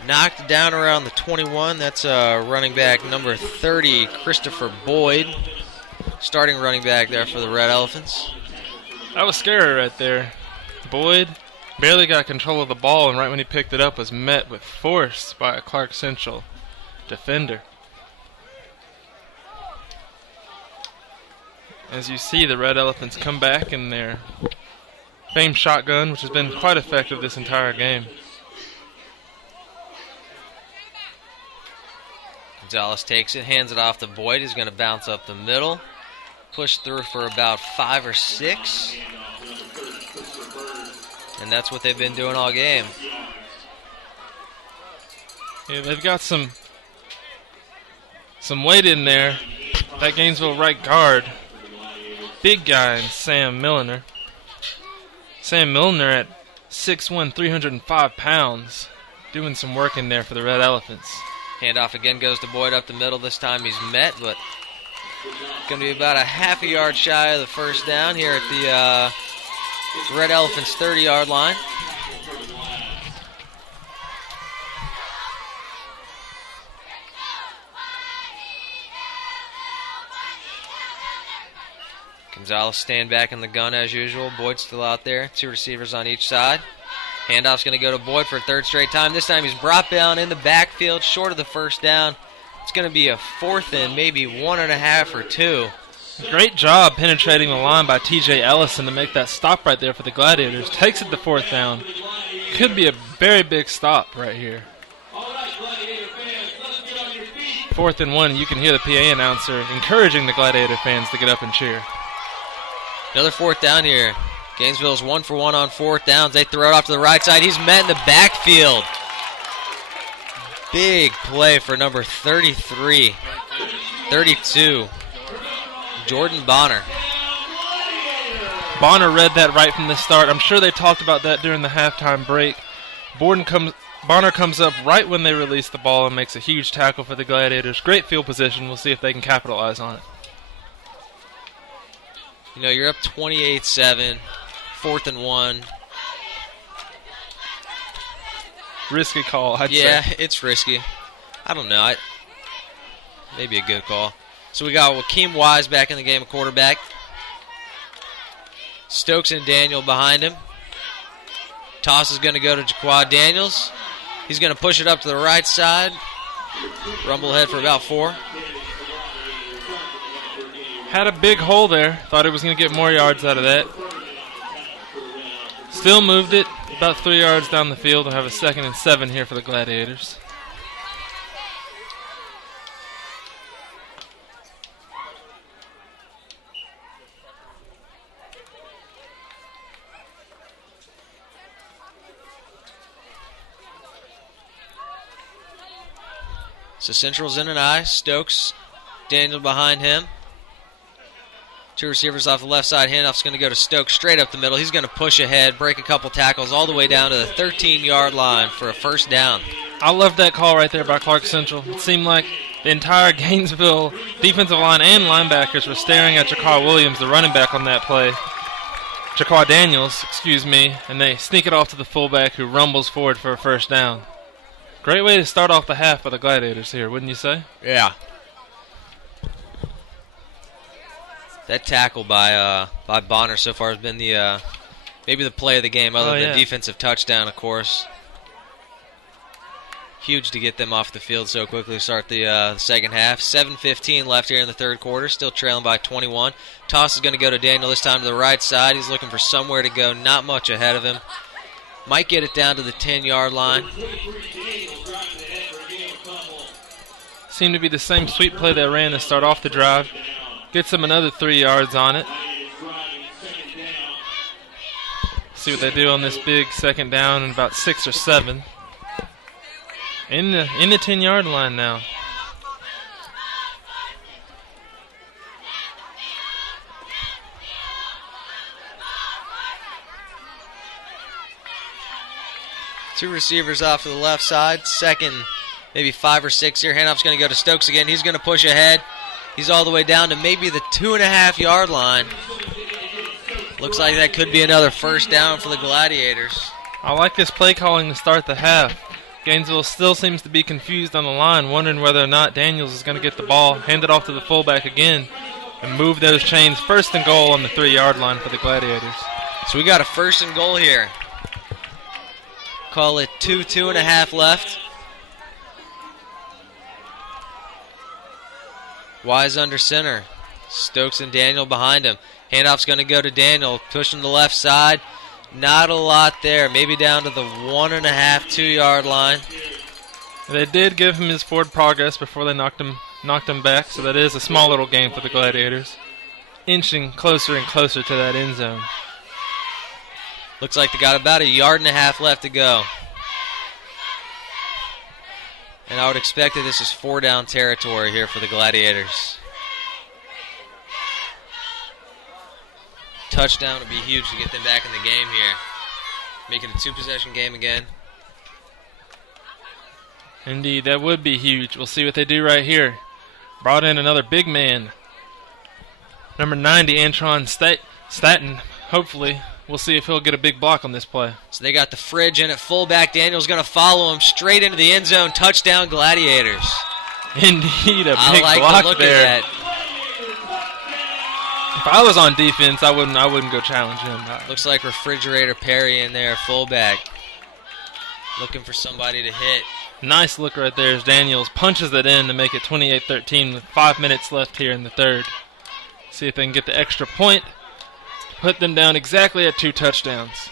Knocked down around the 21. That's running back number 30, Christopher Boyd. Starting running back there for the Red Elephants. That was scary right there. Boyd barely got control of the ball, and right when he picked it up was met with force by a Clarke Central defender. As you see, the Red Elephants come back in their famed shotgun, which has been quite effective this entire game. Gonzalez takes it, hands it off to Boyd. He's going to bounce up the middle. Push through for about 5 or 6. And that's what they've been doing all game. Yeah, they've got some weight in there. That Gainesville right guard, big guy in Sam Milliner. Sam Milliner at 6'1", 305 pounds, doing some work in there for the Red Elephants. Handoff again goes to Boyd up the middle. This time he's met, but going to be about a half a yard shy of the first down here at the Red Elephants 30-yard line. Gonzalez staying back in the gun as usual. Boyd still out there. 2 receivers on each side. Handoff's going to go to Boyd for a third straight time. This time he's brought down in the backfield, short of the first down. It's going to be a 4th and maybe 1.5 or 2. Great job penetrating the line by T.J. Ellison to make that stop right there for the Gladiators. Takes it to 4th down. Could be a very big stop right here. 4th and 1, and you can hear the PA announcer encouraging the Gladiator fans to get up and cheer. Another 4th down here. Gainesville's 1 for 1 on 4th downs. They throw it off to the right side. He's met in the backfield. Big play for number 32, Jordan Bonner. Bonner read that right from the start. I'm sure they talked about that during the halftime break. Bonner comes up right when they release the ball and makes a huge tackle for the Gladiators. Great field position. We'll see if they can capitalize on it. You're up 28-7, 4th and 1. Risky call, I'd say. Yeah, it's risky. I don't know. Maybe a good call. So we got Wakeem Wise back in the game, a quarterback. Stokes and Daniel behind him. Toss is going to go to Jaquad Daniels. He's going to push it up to the right side. Rumble ahead for about 4. Had a big hole there. Thought he was going to get more yards out of that. Still moved it about 3 yards down the field. We'll have a 2nd and 7 here for the Gladiators. So Central's in an eye. Stokes, Daniel behind him. Two receivers off the left side. Handoff's going to go to Stokes straight up the middle. He's going to push ahead, break a couple tackles all the way down to the 13-yard line for a first down. I love that call right there by Clarke Central. It seemed like the entire Gainesville defensive line and linebackers were staring at Jaquar Williams, the running back on that play. Jaquar Daniels, and they sneak it off to the fullback who rumbles forward for a first down. Great way to start off the half for the Gladiators here, wouldn't you say? Yeah. That tackle by Bonner so far has been the maybe the play of the game, other than the defensive touchdown, of course. Huge to get them off the field so quickly to start the second half. 7:15 left here in the third quarter, still trailing by 21. Toss is going to go to Daniel this time to the right side. He's looking for somewhere to go, not much ahead of him. Might get it down to the 10-yard line. Seemed to be the same sweep play they ran to start off the drive. Gets them another 3 yards on it. See what they do on this big second down in about 6 or 7. In the 10-yard line now. Two receivers off to the left side. Second, maybe 5 or 6 here. Handoff's going to go to Stokes again. He's going to push ahead. He's all the way down to maybe the 2.5-yard line. Looks like that could be another first down for the Gladiators. I like this play calling to start the half. Gainesville still seems to be confused on the line, wondering whether or not Daniels is going to get the ball, hand it off to the fullback again, and move those chains. First and goal on the 3-yard line for the Gladiators. So we got a first and goal here. Call it 2.5 left. Wise under center. Stokes and Daniel behind him. Handoff's going to go to Daniel, pushing the left side. Not a lot there. Maybe down to the 1.5, 2-yard line. They did give him his forward progress before they knocked him back, so that is a small little game for the Gladiators. Inching closer and closer to that end zone. Looks like they got about 1.5 yards left to go. And I would expect that this is 4-down territory here for the Gladiators. Touchdown would be huge to get them back in the game here. Make it a 2-possession game again. Indeed, that would be huge. We'll see what they do right here. Brought in another big man. Number 90, Antron Staten. Hopefully, we'll see if he'll get a big block on this play. So they got the fridge in at fullback. Daniel's going to follow him straight into the end zone. Touchdown, Gladiators. Indeed, a big I like block the look there. of that. If I was on defense, I wouldn't go challenge him. Looks like Refrigerator Perry in there, fullback. Looking for somebody to hit. Nice look right there as Daniels punches it in to make it 28-13 with 5 minutes left here in the third. See if they can get the extra point. Put them down exactly at 2 touchdowns.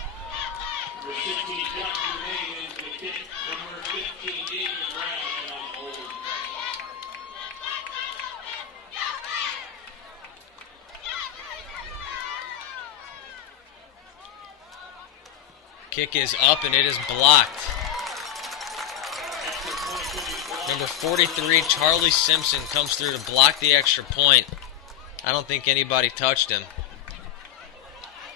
Kick is up and it is blocked. Number 43, Charlie Simpson, comes through to block the extra point. I don't think anybody touched him.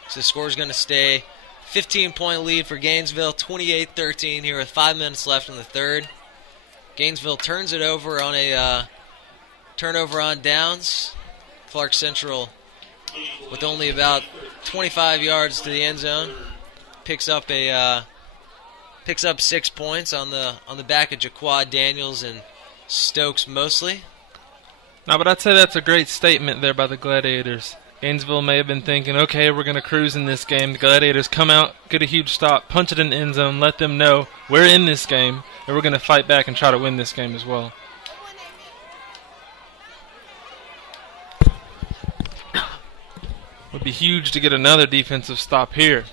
So the score is going to stay 15-point lead for Gainesville, 28-13 here with 5 minutes left in the third. Gainesville turns it over on a turnover on downs. Clarke Central, with only about 25 yards to the end zone, picks up 6 points on the back of Jaquad Daniels and Stokes mostly. No, but I'd say that's a great statement there by the Gladiators. Gainesville may have been thinking, okay, we're going to cruise in this game. The Gladiators come out, get a huge stop, punch it in the end zone, let them know we're in this game, and we're going to fight back and try to win this game as well. Would be huge to get another defensive stop here.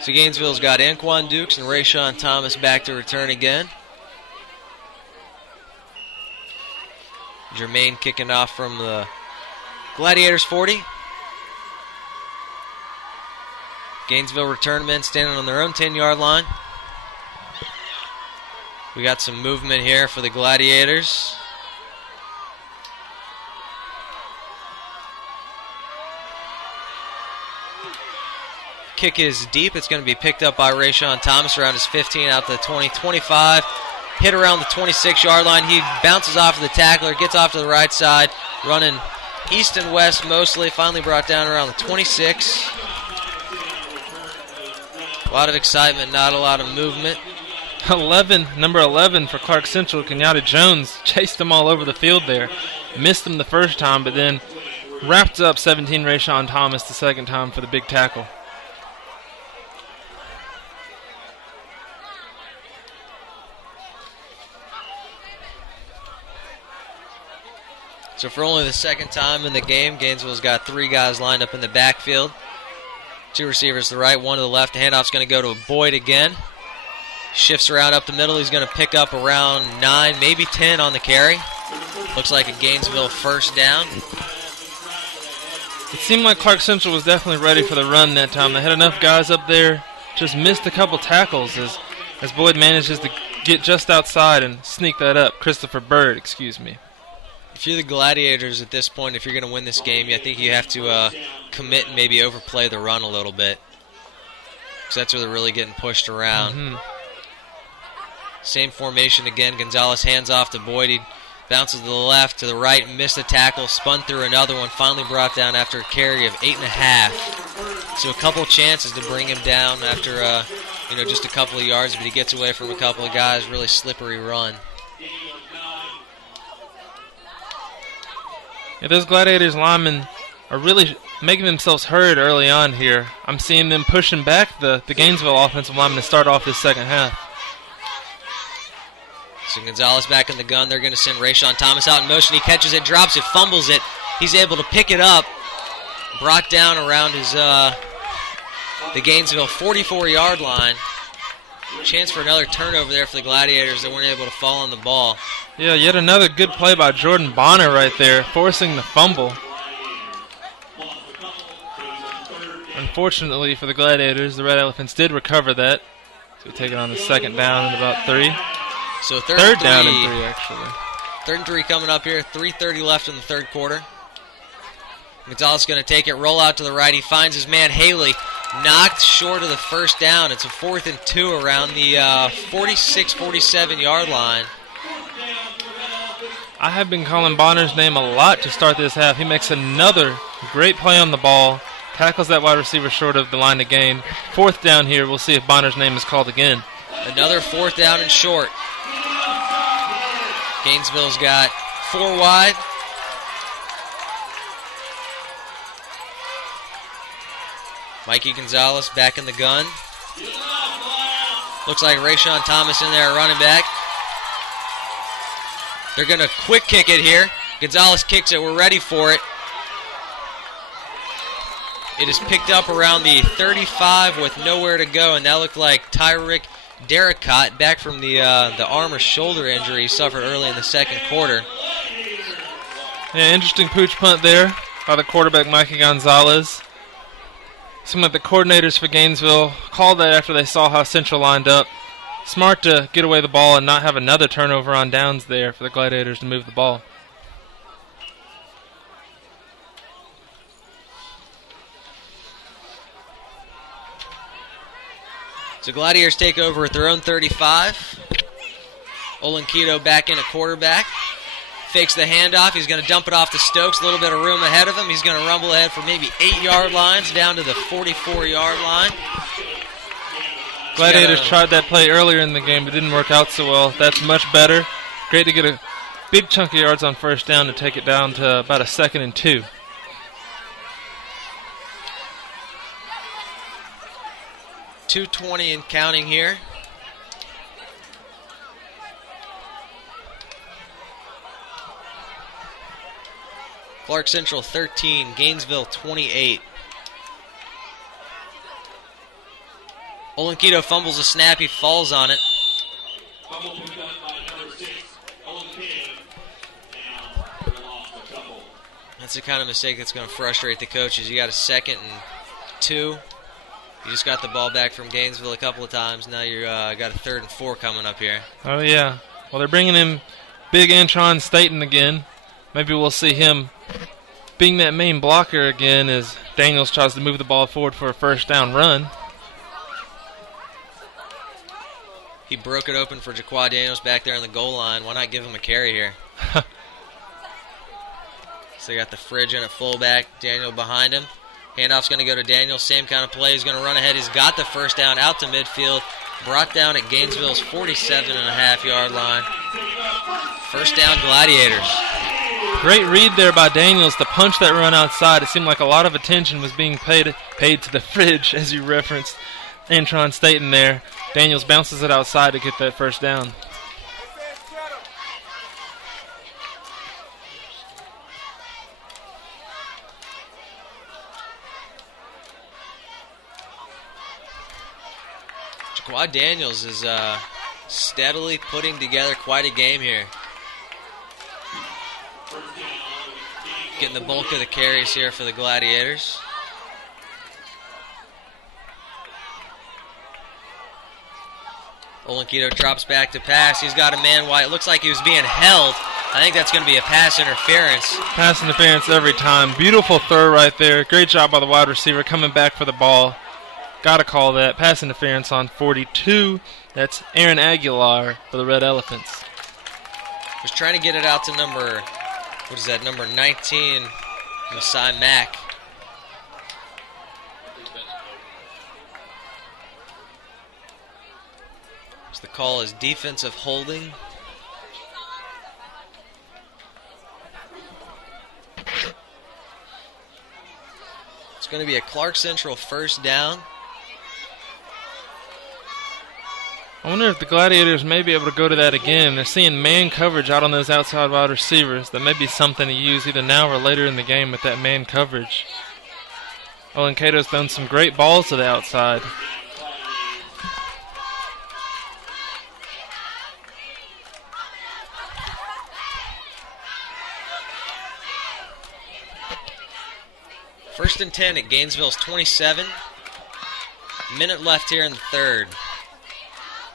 So Gainesville's got Anquan Dukes and Rayshawn Thomas back to return again. Jermaine kicking off from the Gladiators 40. Gainesville return men standing on their own 10-yard line. We got some movement here for the Gladiators. Kick is deep. It's going to be picked up by Rayshawn Thomas around his 15 out to the 20, 25. Hit around the 26-yard line. He bounces off of the tackler, gets off to the right side, running east and west mostly. Finally brought down around the 26. A lot of excitement, not a lot of movement. Number 11 for Clarke Central, Kenyatta Jones, chased him all over the field there. Missed him the first time, but then wrapped up 17 Rayshawn Thomas the second time for the big tackle. So for only the second time in the game, Gainesville's got 3 guys lined up in the backfield. 2 receivers to the right, 1 to the left. The handoff's going to go to Boyd again. Shifts around up the middle. He's going to pick up around 9, maybe 10 on the carry. Looks like a Gainesville first down. It seemed like Clarke Central was definitely ready for the run that time. They had enough guys up there, just missed a couple tackles as Boyd manages to get just outside and sneak that up. Christopher Bird, excuse me. If you're the Gladiators at this point, if you're going to win this game, I think you have to commit and maybe overplay the run a little bit. Because that's where they're really getting pushed around. Mm-hmm. Same formation again. Gonzalez hands off to Boyd. He bounces to the left, to the right, missed a tackle, spun through another one, finally brought down after a carry of 8.5. So a couple chances to bring him down after just a couple of yards, but he gets away from a couple of guys. Really slippery run. Yeah, those Gladiators linemen are really making themselves heard early on here. I'm seeing them pushing back the Gainesville offensive linemen to start off this second half. So Gonzalez back in the gun. They're going to send Rayshawn Thomas out in motion. He catches it, drops it, fumbles it. He's able to pick it up. Brought down around his the Gainesville 44-yard line. Chance for another turnover there for the Gladiators. They weren't able to fall on the ball. Yeah, yet another good play by Jordan Bonner right there, forcing the fumble. Unfortunately for the Gladiators, the Red Elephants did recover that. So we take it on the second down and about 3. So third down and 3, actually. 3rd and 3 coming up here. 3:30 left in the third quarter. Gonzalez going to take it, roll out to the right. He finds his man Haley, knocked short of the first down. It's a 4th and 2 around the 46, 47-yard line. I have been calling Bonner's name a lot to start this half. He makes another great play on the ball, tackles that wide receiver short of the line of gain. 4th down here. We'll see if Bonner's name is called again. Another 4th down and short. Gainesville's got 4 wide. Mikey Gonzalez back in the gun. Looks like Rayshawn Thomas in there, running back. They're going to quick kick it here. Gonzalez kicks it. We're ready for it. It is picked up around the 35 with nowhere to go, and that looked like Tyrick Derricott back from the arm or shoulder injury he suffered early in the second quarter. Yeah, interesting pooch punt there by the quarterback, Mikey Gonzalez. Seemed like the coordinators for Gainesville called that after they saw how Central lined up. Smart to get away the ball and not have another turnover on downs there for the Gladiators to move the ball. So Gladiators take over at their own 35. Olenketo back in at quarterback. Fakes the handoff. He's going to dump it off to Stokes. A little bit of room ahead of him. He's going to rumble ahead for maybe 8-yard lines down to the 44-yard line. Gladiators tried that play earlier in the game, but didn't work out so well. That's much better. Great to get a big chunk of yards on first down to take it down to about a 2nd and 2. .220 and counting here. Clarke Central 13, Gainesville 28. Olenketo fumbles a snap, he falls on it. That's the kind of mistake that's going to frustrate the coaches. You got a 2nd and 2. You just got the ball back from Gainesville a couple of times. Now you got a 3rd and 4 coming up here. Oh, yeah. Well, they're bringing in big Antron Staten again. Maybe we'll see him being that main blocker again as Daniels tries to move the ball forward for a first down run. He broke it open for Jaquad Daniels back there on the goal line. Why not give him a carry here? So they got the Fridge in at fullback, Daniel behind him. Handoff's going to go to Daniel. Same kind of play. He's going to run ahead. He's got the first down out to midfield. Brought down at Gainesville's 47.5-yard line. First down, Gladiators. Great read there by Daniels to punch that run outside. It seemed like a lot of attention was being paid to the Fridge, as you referenced. Antron Staten there. Daniels bounces it outside to get that first down. Jaquad Daniels is steadily putting together quite a game here. Getting the bulk of the carries here for the Gladiators. Olenkito drops back to pass. He's got a man wide. It looks like he was being held. I think that's going to be a pass interference. Pass interference every time. Beautiful throw right there. Great job by the wide receiver coming back for the ball. Got to call that. Pass interference on 42. That's Aaron Aguilar for the Red Elephants. Was trying to get it out to number 19, Masai Mack. So the call is defensive holding. It's going to be a Clarke Central first down. I wonder if the Gladiators may be able to go to that again. They're seeing man coverage out on those outside wide receivers. That may be something to use either now or later in the game with that man coverage. Olenkito's thrown some great balls to the outside. First and 10 at Gainesville's 27. Minute left here in the third.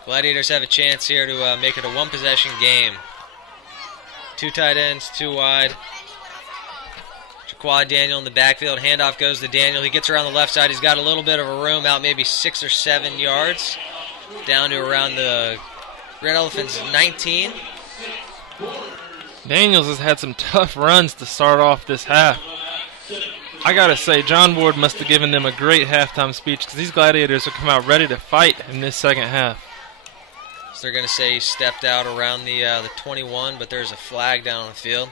Gladiators have a chance here to make it a one-possession game. 2 tight ends, 2 wide. Jaquad Daniel in the backfield. Handoff goes to Daniel. He gets around the left side. He's got a little bit of a room out, maybe 6 or 7 yards. Down to around the Red Elephants' 19. Daniels has had some tough runs to start off this half. I got to say, John Ward must have given them a great halftime speech because these Gladiators will come out ready to fight in this second half. So they're going to say he stepped out around the 21, but there's a flag down on the field.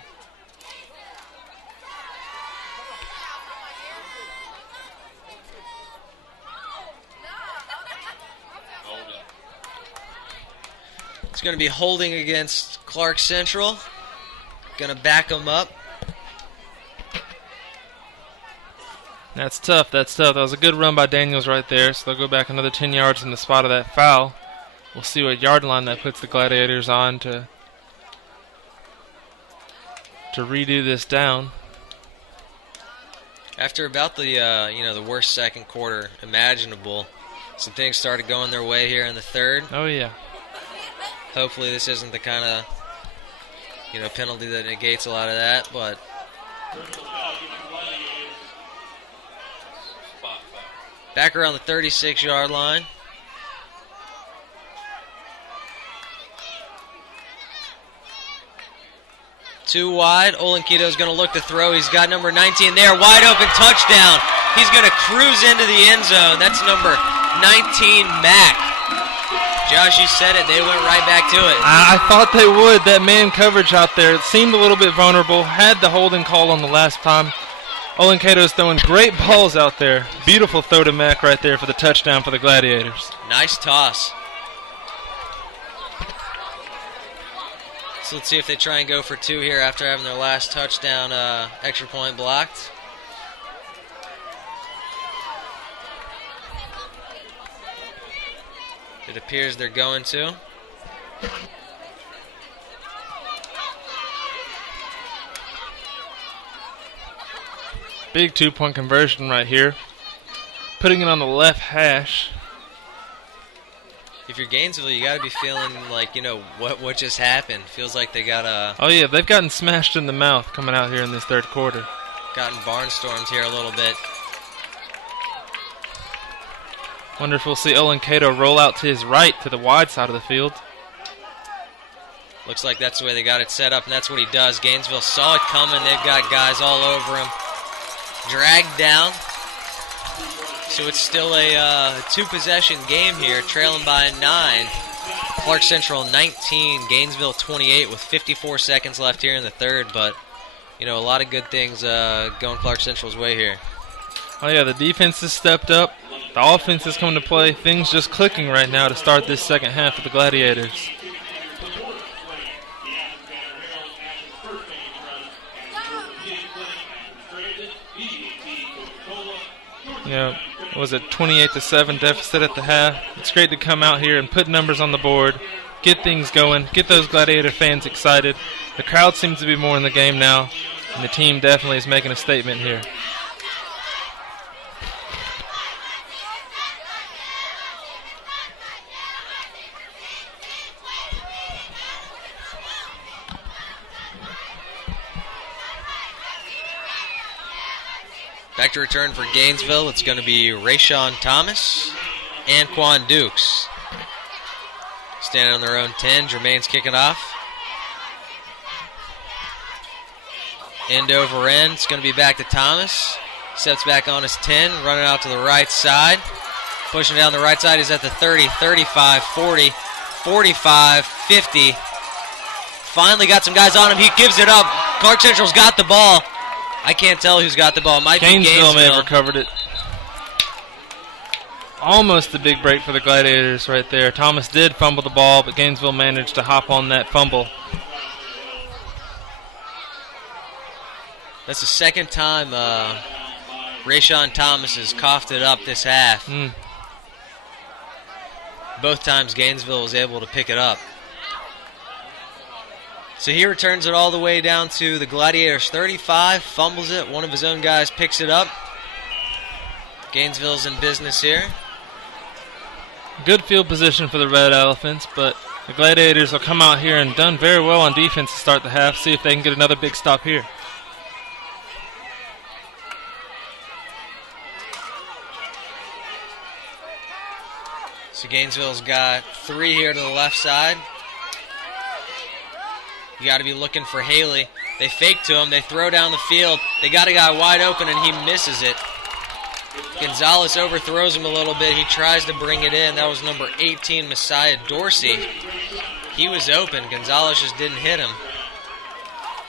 It's going to be holding against Clarke Central. Going to back them up. That's tough. That's tough. That was a good run by Daniels right there. So they'll go back another 10 yards in the spot of that foul. We'll see what yard line that puts the Gladiators on to redo this down. After about the worst second quarter imaginable, some things started going their way here in the third. Oh yeah. Hopefully this isn't the kind of penalty that negates a lot of that, but back around the 36-yard line. Too wide. Olenkito's going to look to throw. He's got number 19 there. Wide open touchdown. He's going to cruise into the end zone. That's number 19, Mack. Josh, you said it. They went right back to it. I thought they would. That man coverage out there, it seemed a little bit vulnerable. Had the holding call on the last time. Olenkito's throwing great balls out there. Beautiful throw to Mack right there for the touchdown for the Gladiators. Nice toss. So let's see if they try and go for 2 here after having their last touchdown extra point blocked. It appears they're going to. Big 2-point conversion right here. putting it on the left hash. If you're Gainesville, you got to be feeling like, what just happened. Feels like they got Oh, yeah, they've gotten smashed in the mouth coming out here in this third quarter. gotten barnstormed here a little bit. Wonder if we'll see Olin Cato roll out to his right to the wide side of the field. Looks like that's the way they got it set up, and that's what he does. Gainesville saw it coming. They've got guys all over him. Dragged down. So it's still a two-possession game here, trailing by 9. Clarke Central 19, Gainesville 28 with 54 seconds left here in the third. But, a lot of good things going Clarke Central's way here. Oh, yeah, the defense has stepped up. The offense is coming to play. Things just clicking right now to start this second half for the Gladiators. Was it 28-7 deficit at the half? It's great to come out here and put numbers on the board, get things going, get those Gladiator fans excited. The crowd seems to be more in the game now, and the team definitely is making a statement here. Back to return for Gainesville. It's going to be Rayshawn Thomas and Quan Dukes. Standing on their own 10. Jermaine's kicking off. End over end. It's going to be back to Thomas. Steps back on his 10. Running out to the right side. Pushing down the right side. He's at the 30, 35, 40, 45, 50. Finally got some guys on him. He gives it up. Clarke Central's got the ball. I can't tell who's got the ball. It might be Gainesville. May have recovered it. Almost a big break for the Gladiators right there. Thomas did fumble the ball, but Gainesville managed to hop on that fumble. That's the second time Rayshawn Thomas has coughed it up this half. Both times Gainesville was able to pick it up. So he returns it all the way down to the Gladiators 35, fumbles it. One of his own guys picks it up. Gainesville's in business here. Good field position for the Red Elephants, but the Gladiators will come out here and done very well on defense to start the half. See if they can get another big stop here. So Gainesville's got 3 here to the left side. You got to be looking for Haley. They fake to him. They throw down the field. They got a guy wide open, and he misses it. Gonzalez overthrows him a little bit. He tries to bring it in. That was number 18, Messiah Dorsey. He was open. Gonzalez just didn't hit him.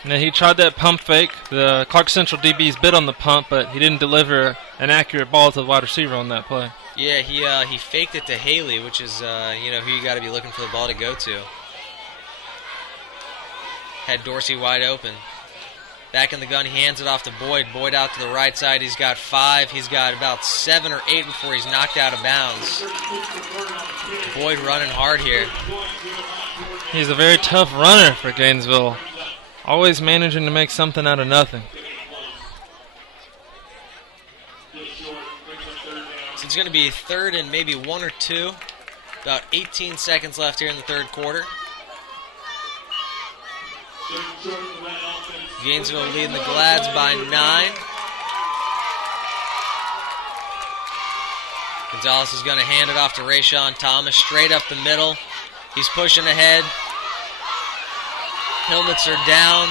Now he tried that pump fake. The Clarke Central DBs bit on the pump, but he didn't deliver an accurate ball to the wide receiver on that play. Yeah, he faked it to Haley, which is who you got to be looking for the ball to go to. Had Dorsey wide open. Back in the gun, he hands it off to Boyd. Boyd out to the right side. He's got 5. He's got about 7 or 8 before he's knocked out of bounds. Boyd running hard here. He's a very tough runner for Gainesville. Always managing to make something out of nothing. So it's going to be third and maybe 1 or 2. About 18 seconds left here in the third quarter. Gainesville leading the Glads by 9. Gonzalez is going to hand it off to Rayshawn Thomas, straight up the middle. He's pushing ahead. Helmets are down.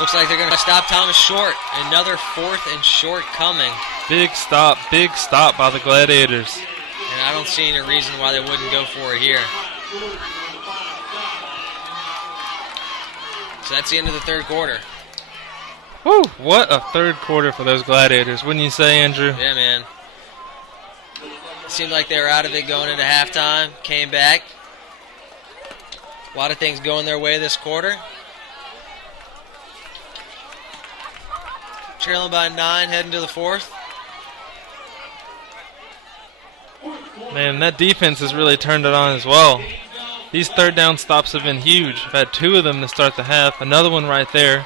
Looks like they're going to stop Thomas short. Another 4th and short coming. Big stop by the Gladiators. And I don't see any reason why they wouldn't go for it here. So that's the end of the third quarter. Woo! What a third quarter for those Gladiators, wouldn't you say, Andrew? Yeah, man. It seemed like they were out of it going into halftime. Came back. A lot of things going their way this quarter. Trailing by 9, heading to the 4th. Man, that defense has really turned it on as well. These third down stops have been huge. I've had 2 of them to start the half. Another one right there.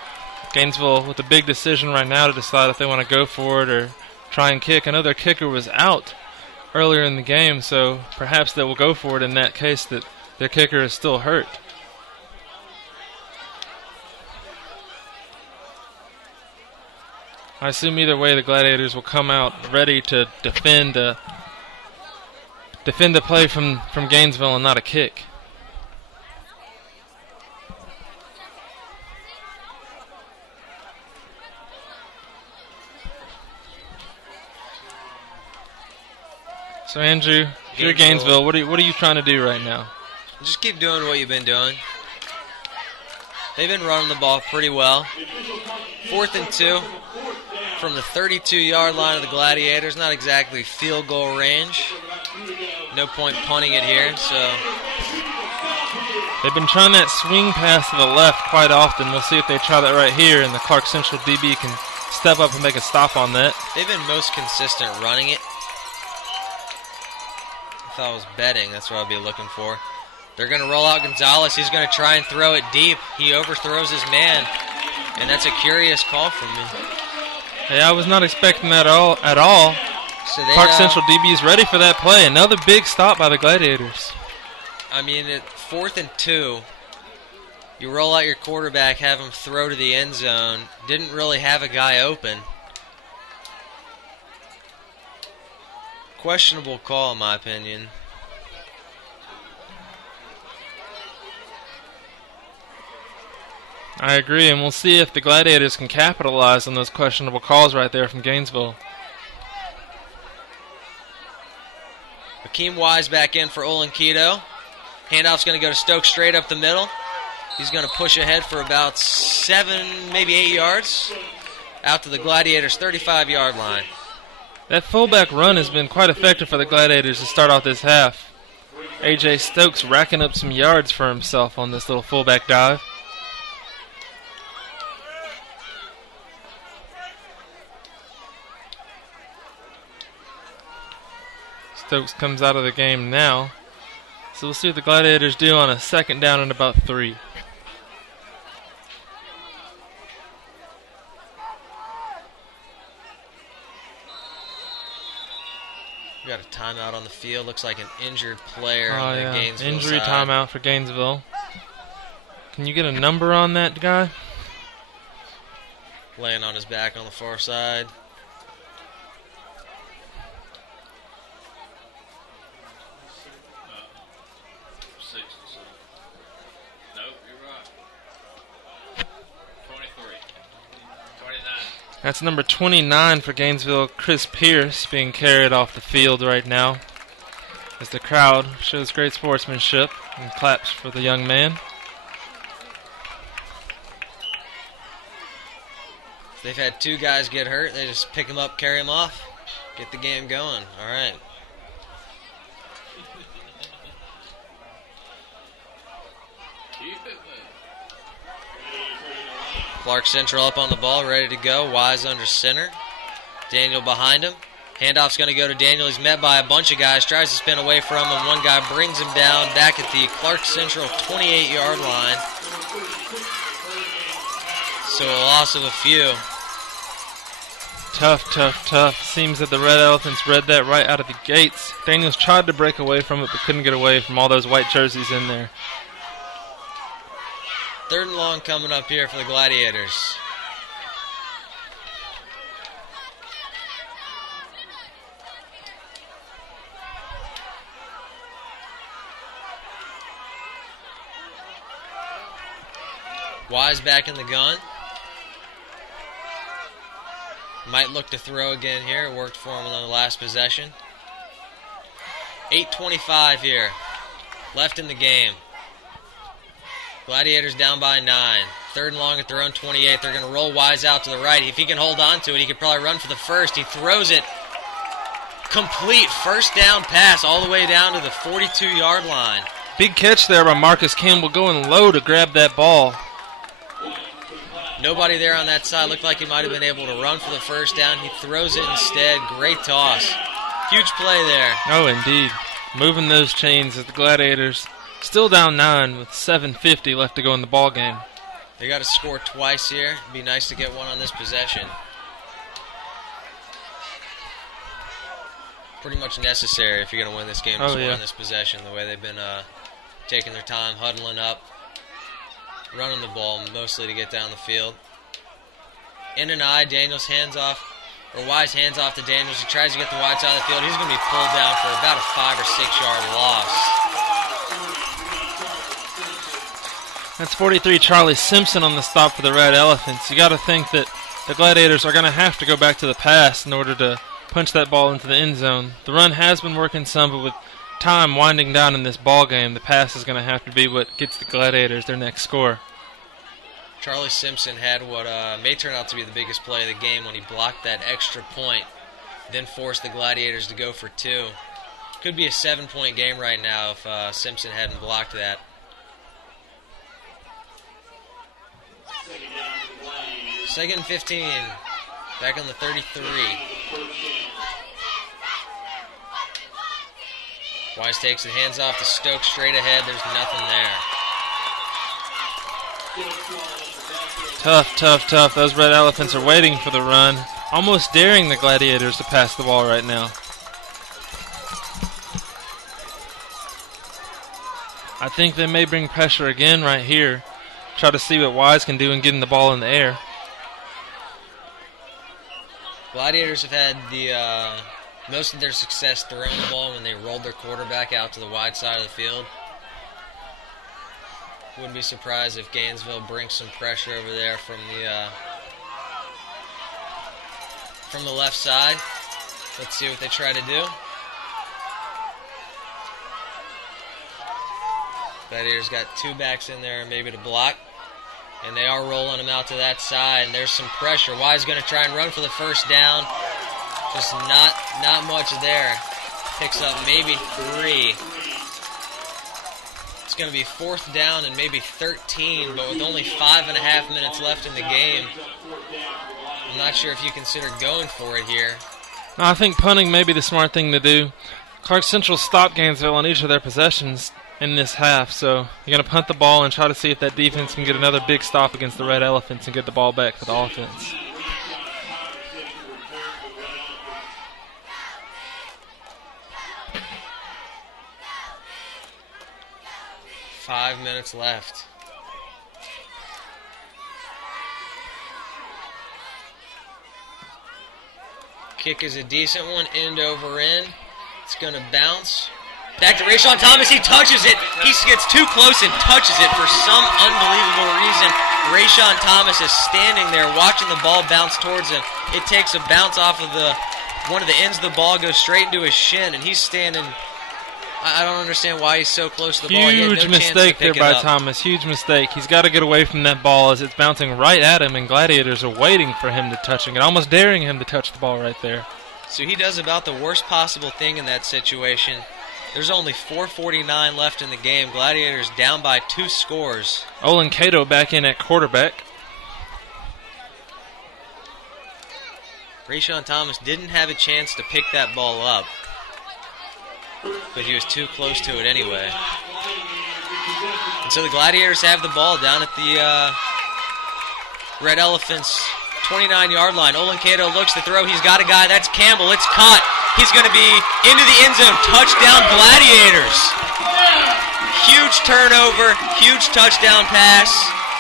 Gainesville with a big decision right now to decide if they want to go for it or try and kick. I know their kicker was out earlier in the game, so perhaps they will go for it in that case that their kicker is still hurt. I assume either way the Gladiators will come out ready to defend the play from Gainesville and not a kick. So Andrew, if you're Gainesville, what are you trying to do right now? Just keep doing what you've been doing. They've been running the ball pretty well. 4th and 2 from the 32-yard line of the Gladiators. Not exactly field goal range. No point punting it here, so. They've been trying that swing pass to the left quite often. We'll see if they try that right here, and the Clarke Central DB can step up and make a stop on that. They've been most consistent running it. If I was betting, that's what I'd be looking for. They're going to roll out Gonzalez. He's going to try and throw it deep. He overthrows his man, and that's a curious call from me. Hey, I was not expecting that at all. So Clarke Central DB is ready for that play. Another big stop by the Gladiators. I mean, at 4th and 2, you roll out your quarterback, have him throw to the end zone. Didn't really have a guy open. Questionable call, in my opinion. I agree, and we'll see if the Gladiators can capitalize on those questionable calls right there from Gainesville. Akeem Wise back in for Olenketo. Handoff's going to go to Stokes straight up the middle. He's going to push ahead for about 7, maybe 8 yards. Out to the Gladiators' 35-yard line. That fullback run has been quite effective for the Gladiators to start off this half. A.J. Stokes racking up some yards for himself on this little fullback dive. Stokes comes out of the game now. So we'll see what the Gladiators do on a 2nd down and about 3. We got a timeout on the field. Looks like an injured player on the Gainesville injury side. timeout for Gainesville. Can you get a number on that guy? Laying on his back on the far side. That's number 29 for Gainesville, Chris Pierce, being carried off the field right now as the crowd shows great sportsmanship and claps for the young man. They've had 2 guys get hurt. They just pick him up, carry him off, get the game going. All right. Clarke Central up on the ball, ready to go. Wise under center. Daniel behind him. Handoff's going to go to Daniel. He's met by a bunch of guys. Tries to spin away from him. One guy brings him down back at the Clarke Central 28-yard line. So a loss of a few. Tough. Seems that the Red Elephants read that right out of the gates. Daniels tried to break away from it, but couldn't get away from all those white jerseys in there. 3rd and long coming up here for the Gladiators. Wise back in the gun. Might look to throw again here. It worked for him on the last possession. 8:25 here. Left in the game. Gladiators down by 9. 3rd and long at their own 28. They're going to roll Wise out to the right. If he can hold on to it, he could probably run for the first. He throws it. Complete 1st down pass all the way down to the 42-yard line. Big catch there by Marcus Campbell going low to grab that ball. Nobody there on that side. Looked like he might have been able to run for the 1st down. He throws it instead. Great toss. Huge play there. Oh, indeed. Moving those chains as the Gladiators still down 9 with 7:50 left to go in the ball game. They got to score twice here. It'd be nice to get one on this possession. pretty much necessary if you're going to win this game to score in this possession, the way they've been taking their time, huddling up, running the ball mostly to get down the field. In and I, Daniels hands off, or Wise hands off to Daniels. He tries to get the wide side of the field. He's going to be pulled down for about a 5 or 6 yard loss. That's 43 Charlie Simpson on the stop for the Red Elephants. You got to think that the Gladiators are going to have to go back to the pass in order to punch that ball into the end zone. The run has been working some, but with time winding down in this ball game, the pass is going to have to be what gets the Gladiators their next score. Charlie Simpson had what may turn out to be the biggest play of the game when he blocked that extra point, then forced the Gladiators to go for 2. Could be a 7-point game right now if Simpson hadn't blocked that. Second and 15, back on the 33. Wise takes it, hands off to Stokes straight ahead. There's nothing there. Tough, tough, tough. Those Red Elephants are waiting for the run, almost daring the Gladiators to pass the ball right now. I think they may bring pressure again right here. Try to see what Wise can do in getting the ball in the air. Gladiators have had the most of their success throwing the ball when they rolled their quarterback out to the wide side of the field. Wouldn't be surprised if Gainesville brings some pressure over there from the left side. Let's see what they try to do. Gladiators got 2 backs in there maybe to block. And they are rolling him out to that side, and there's some pressure. Wise going to try and run for the first down. Just not much there. Picks up maybe 3. It's going to be 4th down and maybe 13, but with only 5.5 minutes left in the game, I'm not sure if you consider going for it here. No, I think punting may be the smart thing to do. Clarke Central stopped Gainesville on each of their possessions in this half, so you're going to punt the ball and try to see if that defense can get another big stop against the Red Elephants and get the ball back to the offense. Five minutes left. Kick is a decent one, end over end. It's going to bounce. Back to Rayshawn Thomas, he touches it. He gets too close and touches it for some unbelievable reason. Rayshawn Thomas is standing there watching the ball bounce towards him. It takes a bounce off of one of the ends of the ball, goes straight into his shin, and he's standing. I don't understand why he's so close to the ball. Huge mistake there by Thomas, huge mistake. He's got to get away from that ball as it's bouncing right at him, and Gladiators are waiting for him to touching it, almost daring him to touch the ball right there. So he does about the worst possible thing in that situation. There's only 4:49 left in the game. Gladiators down by 2 scores. Olin Cato back in at quarterback. Rayshawn Thomas didn't have a chance to pick that ball up, but he was too close to it anyway. And so the Gladiators have the ball down at the Red Elephants' 29-yard line. Olin Cato looks to throw. He's got a guy. That's Campbell. It's caught. He's going to be into the end zone. Touchdown, Gladiators. Huge turnover. Huge touchdown pass.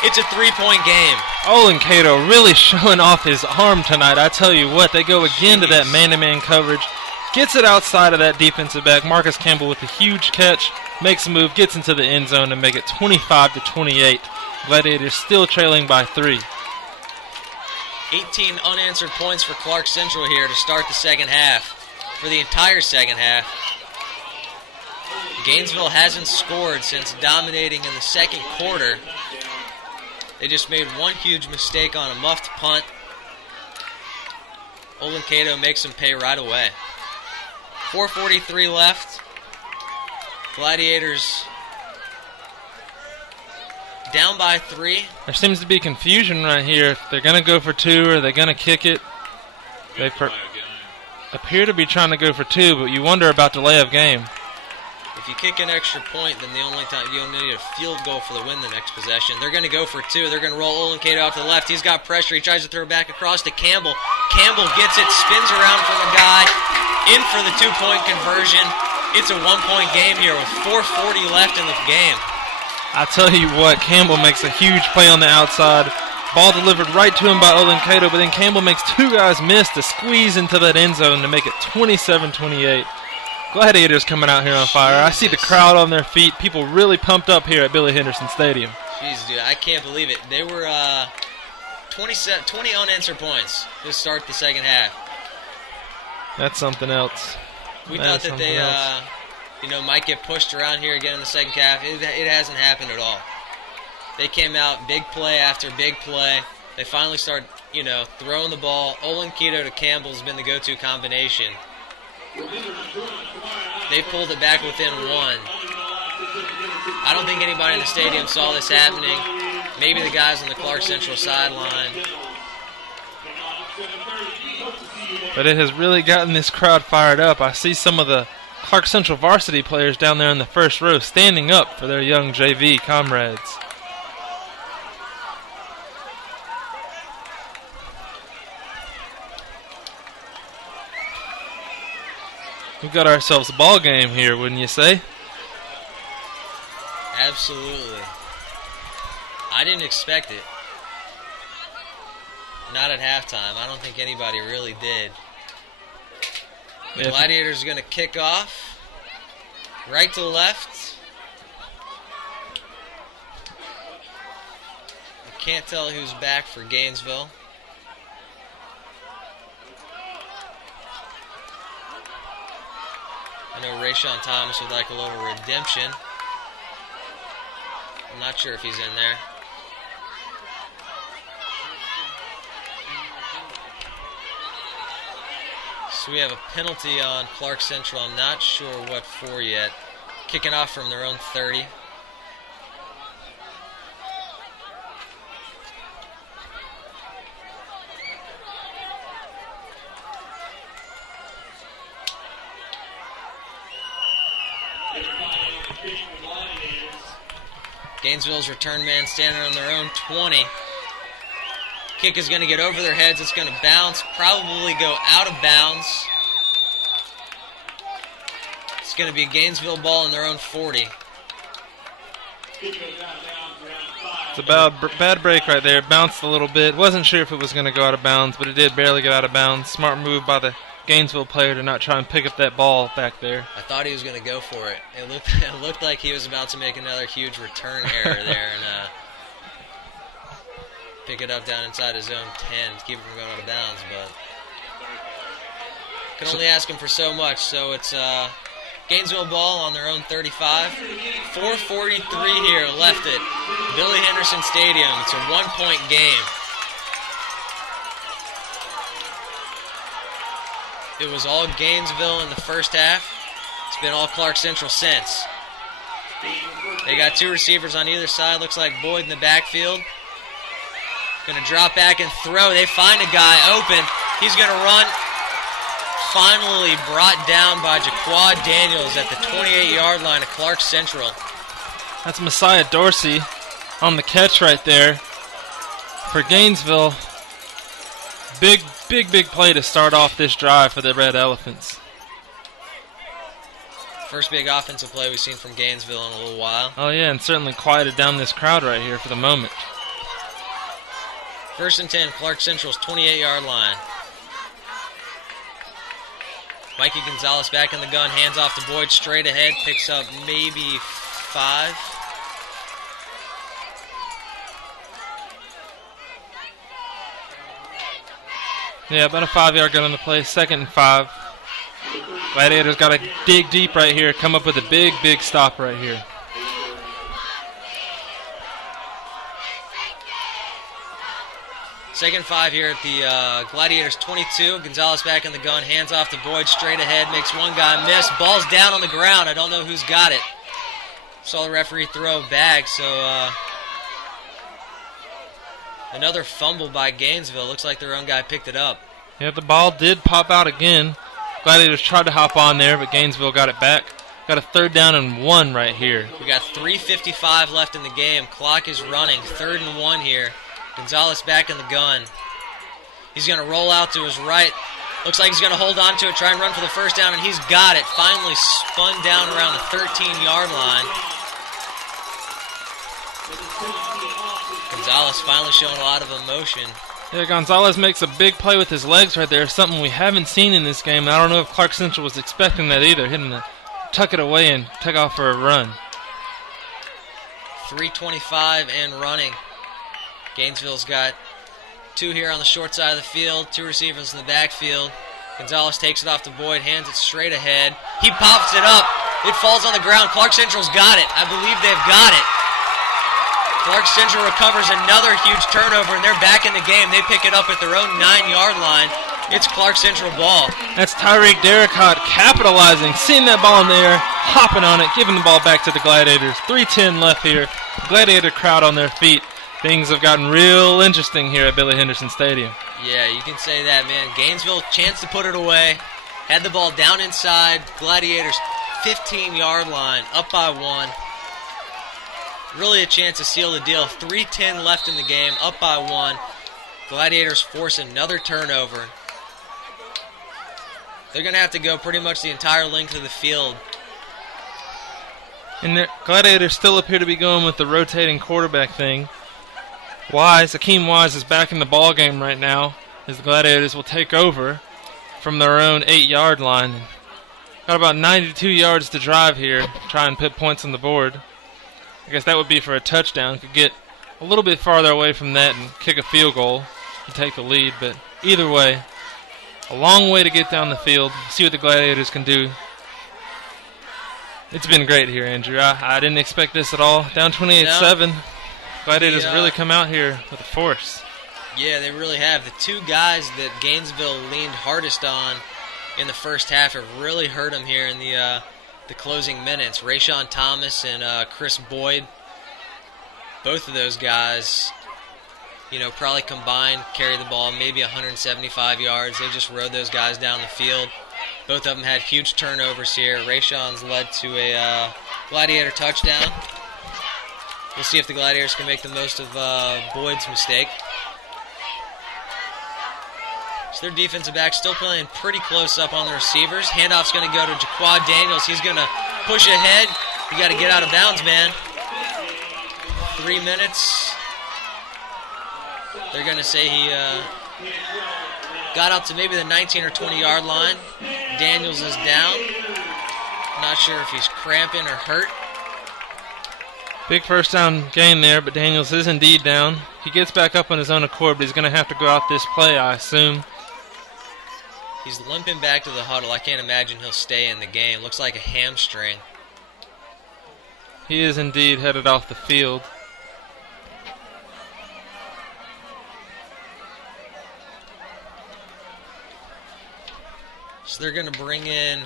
It's a 3-point game. Olin Cato really showing off his arm tonight. I tell you what, they go again to that man-to-man coverage. Gets it outside of that defensive back. Marcus Campbell with a huge catch. Makes a move. Gets into the end zone and make it 25-28. Gladiators still trailing by 3. 18 unanswered points for Clarke Central here to start the second half. For the entire second half. Gainesville hasn't scored since dominating in the second quarter. They just made one huge mistake on a muffed punt. Olin Cato makes him pay right away. 4:43 left. Gladiators down by 3. There seems to be confusion right here. If they're going to go for 2 or they're going to kick it. They appear to be trying to go for 2, but you wonder about delay of game. If you kick an extra point, then the only time you only need a field goal for the win the next possession. They're going to go for 2. They're going to roll Olin Cato out to the left. He's got pressure. He tries to throw back across to Campbell. Campbell gets it, spins around from a guy, in for the 2-point conversion. It's a 1-point game here with 4:40 left in the game. I tell you what, Campbell makes a huge play on the outside. Ball delivered right to him by Olin Cato, but then Campbell makes two guys miss to squeeze into that end zone to make it 27-28. Gladiators coming out here on fire. I see the crowd on their feet. People really pumped up here at Billy Henderson Stadium. Jeez, dude, I can't believe it. They were 20 unanswered points to start the second half. That's something else. We thought that they might get pushed around here again in the second half. It hasn't happened at all. They came out big play after big play. They finally start, throwing the ball. Olin Cato to Campbell has been the go-to combination. They pulled it back within one. I don't think anybody in the stadium saw this happening. Maybe the guys on the Clarke Central sideline. But it has really gotten this crowd fired up. I see some of the Clarke Central varsity players down there in the first row standing up for their young JV comrades. We've got ourselves a ball game here, wouldn't you say? Absolutely. I didn't expect it. Not at halftime. I don't think anybody really did. The Gladiators are going to kick off. Right to left. I can't tell who's back for Gainesville. I know Rayshawn Thomas would like a little redemption. I'm not sure if he's in there. So we have a penalty on Clarke Central. I'm not sure what for yet. Kicking off from their own 30. Gainesville's return man standing on their own 20. Kick is going to get over their heads. It's going to bounce, probably go out of bounds. It's going to be a Gainesville ball in their own 40. It's a bad break right there. It bounced a little bit. Wasn't sure if it was going to go out of bounds, but it did barely get out of bounds. Smart move by the Gainesville player to not try and pick up that ball back there. I thought he was going to go for it. It looked like he was about to make another huge return error there and pick it up down inside his own 10 to keep it from going out of bounds, but can only ask him for so much. So it's Gainesville ball on their own 35. 4:43 here left at Billy Henderson Stadium. It's a 1-point game. It was all Gainesville in the first half. It's been all Clarke Central since. They got two receivers on either side. Looks like Boyd in the backfield. Going to drop back and throw. They find a guy open. He's going to run. Finally brought down by Jaquad Daniels at the 28-yard line of Clarke Central. That's Messiah Dorsey on the catch right there for Gainesville. Big play to start off this drive for the Red Elephants. First big offensive play we've seen from Gainesville in a little while. Oh yeah, and certainly quieted down this crowd right here for the moment. 1st and 10, Clarke Central's 28-yard line. Mikey Gonzalez back in the gun, hands off to Boyd, straight ahead, picks up maybe 5. Yeah, about a 5-yard gun on the play, 2nd and 5. Gladiators got to dig deep right here, come up with a big stop right here. Second and 5 here at the Gladiators 22. Gonzalez back in the gun, hands off to Boyd, straight ahead, makes one guy miss. Ball's down on the ground. I don't know who's got it. Saw the referee throw back, so another fumble by Gainesville. Looks like their own guy picked it up. Yeah, the ball did pop out again. Gladiators tried to hop on there, but Gainesville got it back. Got a 3rd down and 1 right here. We got 3:55 left in the game. Clock is running. 3rd and 1 here. Gonzalez back in the gun. He's going to roll out to his right. Looks like he's going to hold on to it, try and run for the first down, and he's got it. Finally spun down around the 13-yard line. Gonzalez finally showing a lot of emotion. Yeah, Gonzalez makes a big play with his legs right there, something we haven't seen in this game. I don't know if Clarke Central was expecting that either, hitting the tuck it away and take off for a run. 3:25 and running. Gainesville's got 2 here on the short side of the field, 2 receivers in the backfield. Gonzalez takes it off to Boyd, hands it straight ahead. He pops it up. It falls on the ground. Clarke Central's got it. I believe they've got it. Clarke Central recovers another huge turnover, and they're back in the game. They pick it up at their own 9-yard line. It's Clarke Central ball. That's Tyreek Derricott capitalizing, seeing that ball in the air, hopping on it, giving the ball back to the Gladiators. 3:10 left here. The Gladiator crowd on their feet. Things have gotten real interesting here at Billy Henderson Stadium. Yeah, you can say that, man. Gainesville, chance to put it away. Had the ball down inside. Gladiators, 15-yard line, up by 1. Really a chance to seal the deal. 3:10 left in the game, up by 1. Gladiators force another turnover. They're going to have to go pretty much the entire length of the field. And the Gladiators still appear to be going with the rotating quarterback thing. Akeem Wise is back in the ball game right now, as the Gladiators will take over from their own 8-yard line. Got about 92 yards to drive here, try and put points on the board. I guess that would be for a touchdown. Could get a little bit farther away from that and kick a field goal to take the lead, but either way, a long way to get down the field, see what the Gladiators can do. It's been great here, Andrew. I didn't expect this at all. Down 28-7. Gladiators really come out here with a force. Yeah, they really have. The 2 guys that Gainesville leaned hardest on in the first half have really hurt them here in the closing minutes. Rayshawn Thomas and Chris Boyd. Both of those guys, probably combined carry the ball maybe 175 yards. They just rode those guys down the field. Both of them had huge turnovers here. Rayshawn's led to a Gladiator touchdown. We'll see if the Gladiators can make the most of Boyd's mistake. So their defensive back still playing pretty close up on the receivers. Handoff's going to go to Jaquad Daniels. He's going to push ahead. You got to get out of bounds, man. 3 minutes. They're going to say he got up to maybe the 19 or 20-yard line. Daniels is down. Not sure if he's cramping or hurt. Big first down gain there, but Daniels is indeed down. He gets back up on his own accord, but he's going to have to go out this play, I assume. He's limping back to the huddle. I can't imagine he'll stay in the game. Looks like a hamstring. He is indeed headed off the field. So they're going to bring in...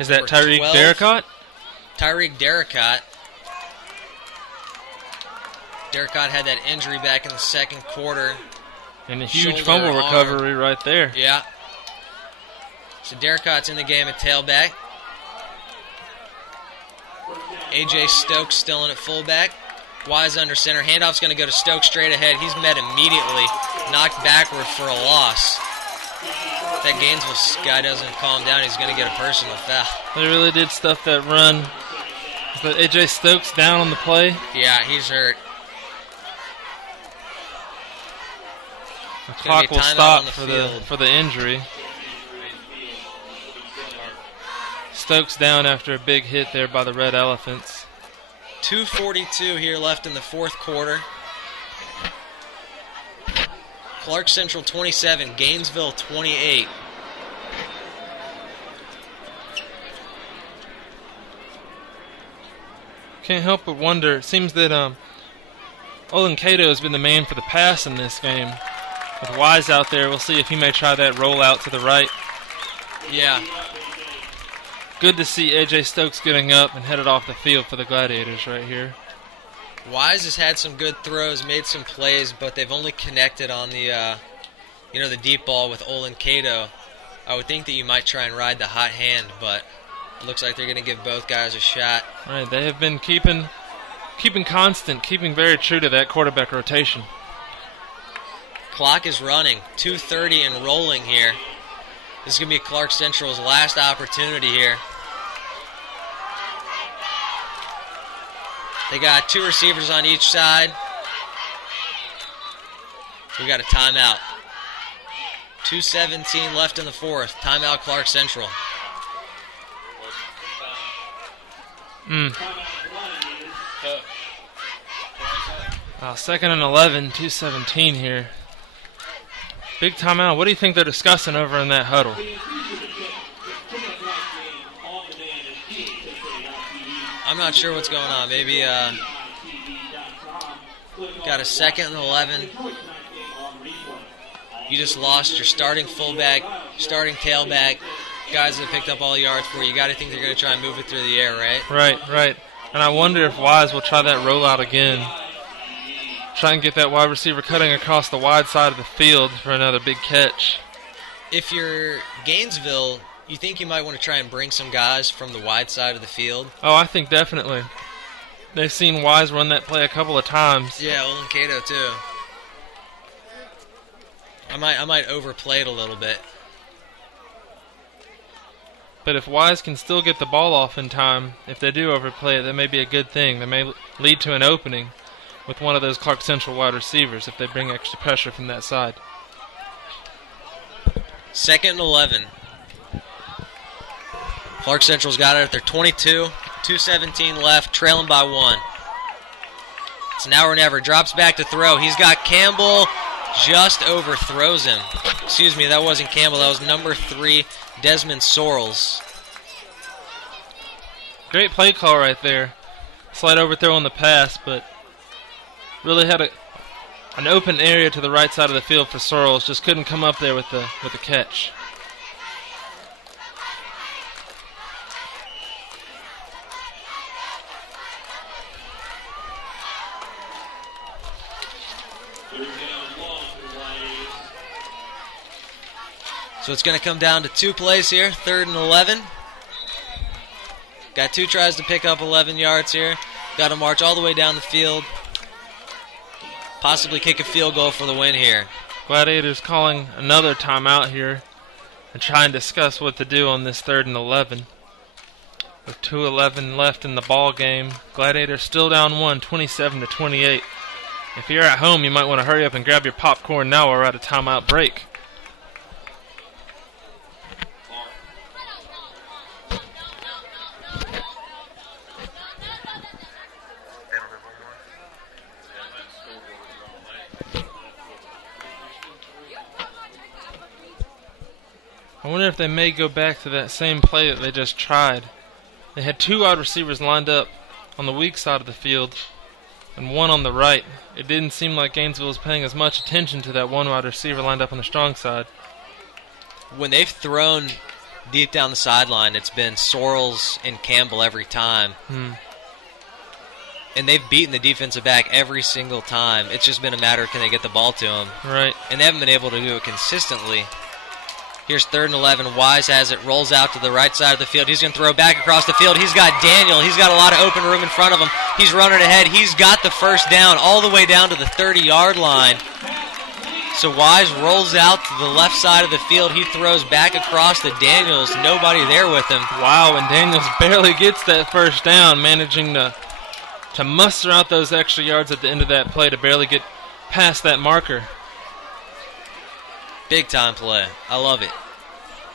Is that Tyreek Derricott? Tyreek Derricott. Derricott had that injury back in the second quarter. And a huge fumble recovery right there. Yeah. So Derricott's in the game at tailback. A.J. Stokes still in at fullback. Wise under center. Handoff's going to go to Stokes straight ahead. He's met immediately. Knocked backward for a loss. If that Gainesville guy doesn't calm down, he's going to get a personal foul. They really did stuff that run. Is that A.J. Stokes down on the play? Yeah, he's hurt. The clock will stop for the injury. Stokes down after a big hit there by the Red Elephants. 2:42 here left in the fourth quarter. Clarke Central 27, Gainesville 28. Can't help but wonder. It seems that Olin Cato has been the man for the pass in this game. With Wise out there, we'll see if he may try that rollout to the right. Yeah. Good to see A.J. Stokes getting up and headed off the field for the Gladiators right here. Wise has had some good throws, made some plays, but they've only connected on the, the deep ball with Olin Cato. I would think that you might try and ride the hot hand, but it looks like they're going to give both guys a shot. All right, they have been keeping constant, keeping very true to that quarterback rotation. Clock is running. 2:30 and rolling here. This is going to be Clarke Central's last opportunity here. They got 2 receivers on each side. We got a timeout. 2:17 left in the fourth. Timeout Clarke Central. Second and 11, 2:17 here. Big timeout. What do you think they're discussing over in that huddle? I'm not sure what's going on. Maybe got a second and 11. You just lost your starting fullback, starting tailback, guys that picked up all the yards for you. You got to think they're going to try and move it through the air, right? Right. And I wonder if Wise will try that rollout again. Try and get that wide receiver cutting across the wide side of the field for another big catch. If you're Gainesville, you think you might want to try and bring some guys from the wide side of the field? Oh, I think definitely. They've seen Wise run that play a couple of times. Yeah, Olin Cato too. I might overplay it a little bit. But if Wise can still get the ball off in time, if they do overplay it, that may be a good thing. That may lead to an opening with one of those Clarke Central wide receivers if they bring extra pressure from that side. Second and 11. Clarke Central's got it at their 22. 2:17 left, trailing by 1. It's now or never. Drops back to throw. He's got Campbell. Just overthrows him. Excuse me, that wasn't Campbell. That was number 3, Desmond Sorrells. Great play call right there. Slight overthrow on the pass, but really had an open area to the right side of the field for Sorrells. Just couldn't come up there with the catch. So it's going to come down to 2 plays here. 3rd and 11. Got 2 tries to pick up 11 yards here. Got to march all the way down the field. Possibly kick a field goal for the win here. Gladiators calling another timeout here and try and discuss what to do on this 3rd and 11. With 2:11 left in the ball game, Gladiators still down 1, 27-28. If you're at home, you might want to hurry up and grab your popcorn now or we're at a timeout break. I wonder if they may go back to that same play that they just tried. They had 2 wide receivers lined up on the weak side of the field and 1 on the right. It didn't seem like Gainesville was paying as much attention to that 1 wide receiver lined up on the strong side. When they've thrown deep down the sideline, it's been Sorrells and Campbell every time. And they've beaten the defensive back every single time. It's just been a matter of can they get the ball to him. Right. And they haven't been able to do it consistently. Here's 3rd and 11. Wise has it, rolls out to the right side of the field. He's going to throw back across the field. He's got Daniel. He's got a lot of open room in front of him. He's running ahead. He's got the first down all the way down to the 30-yard line. So Wise rolls out to the left side of the field. He throws back across to Daniels. Nobody there with him. Wow, and Daniels barely gets that first down, managing to muster out those extra yards at the end of that play to barely get past that marker. Big time play. I love it.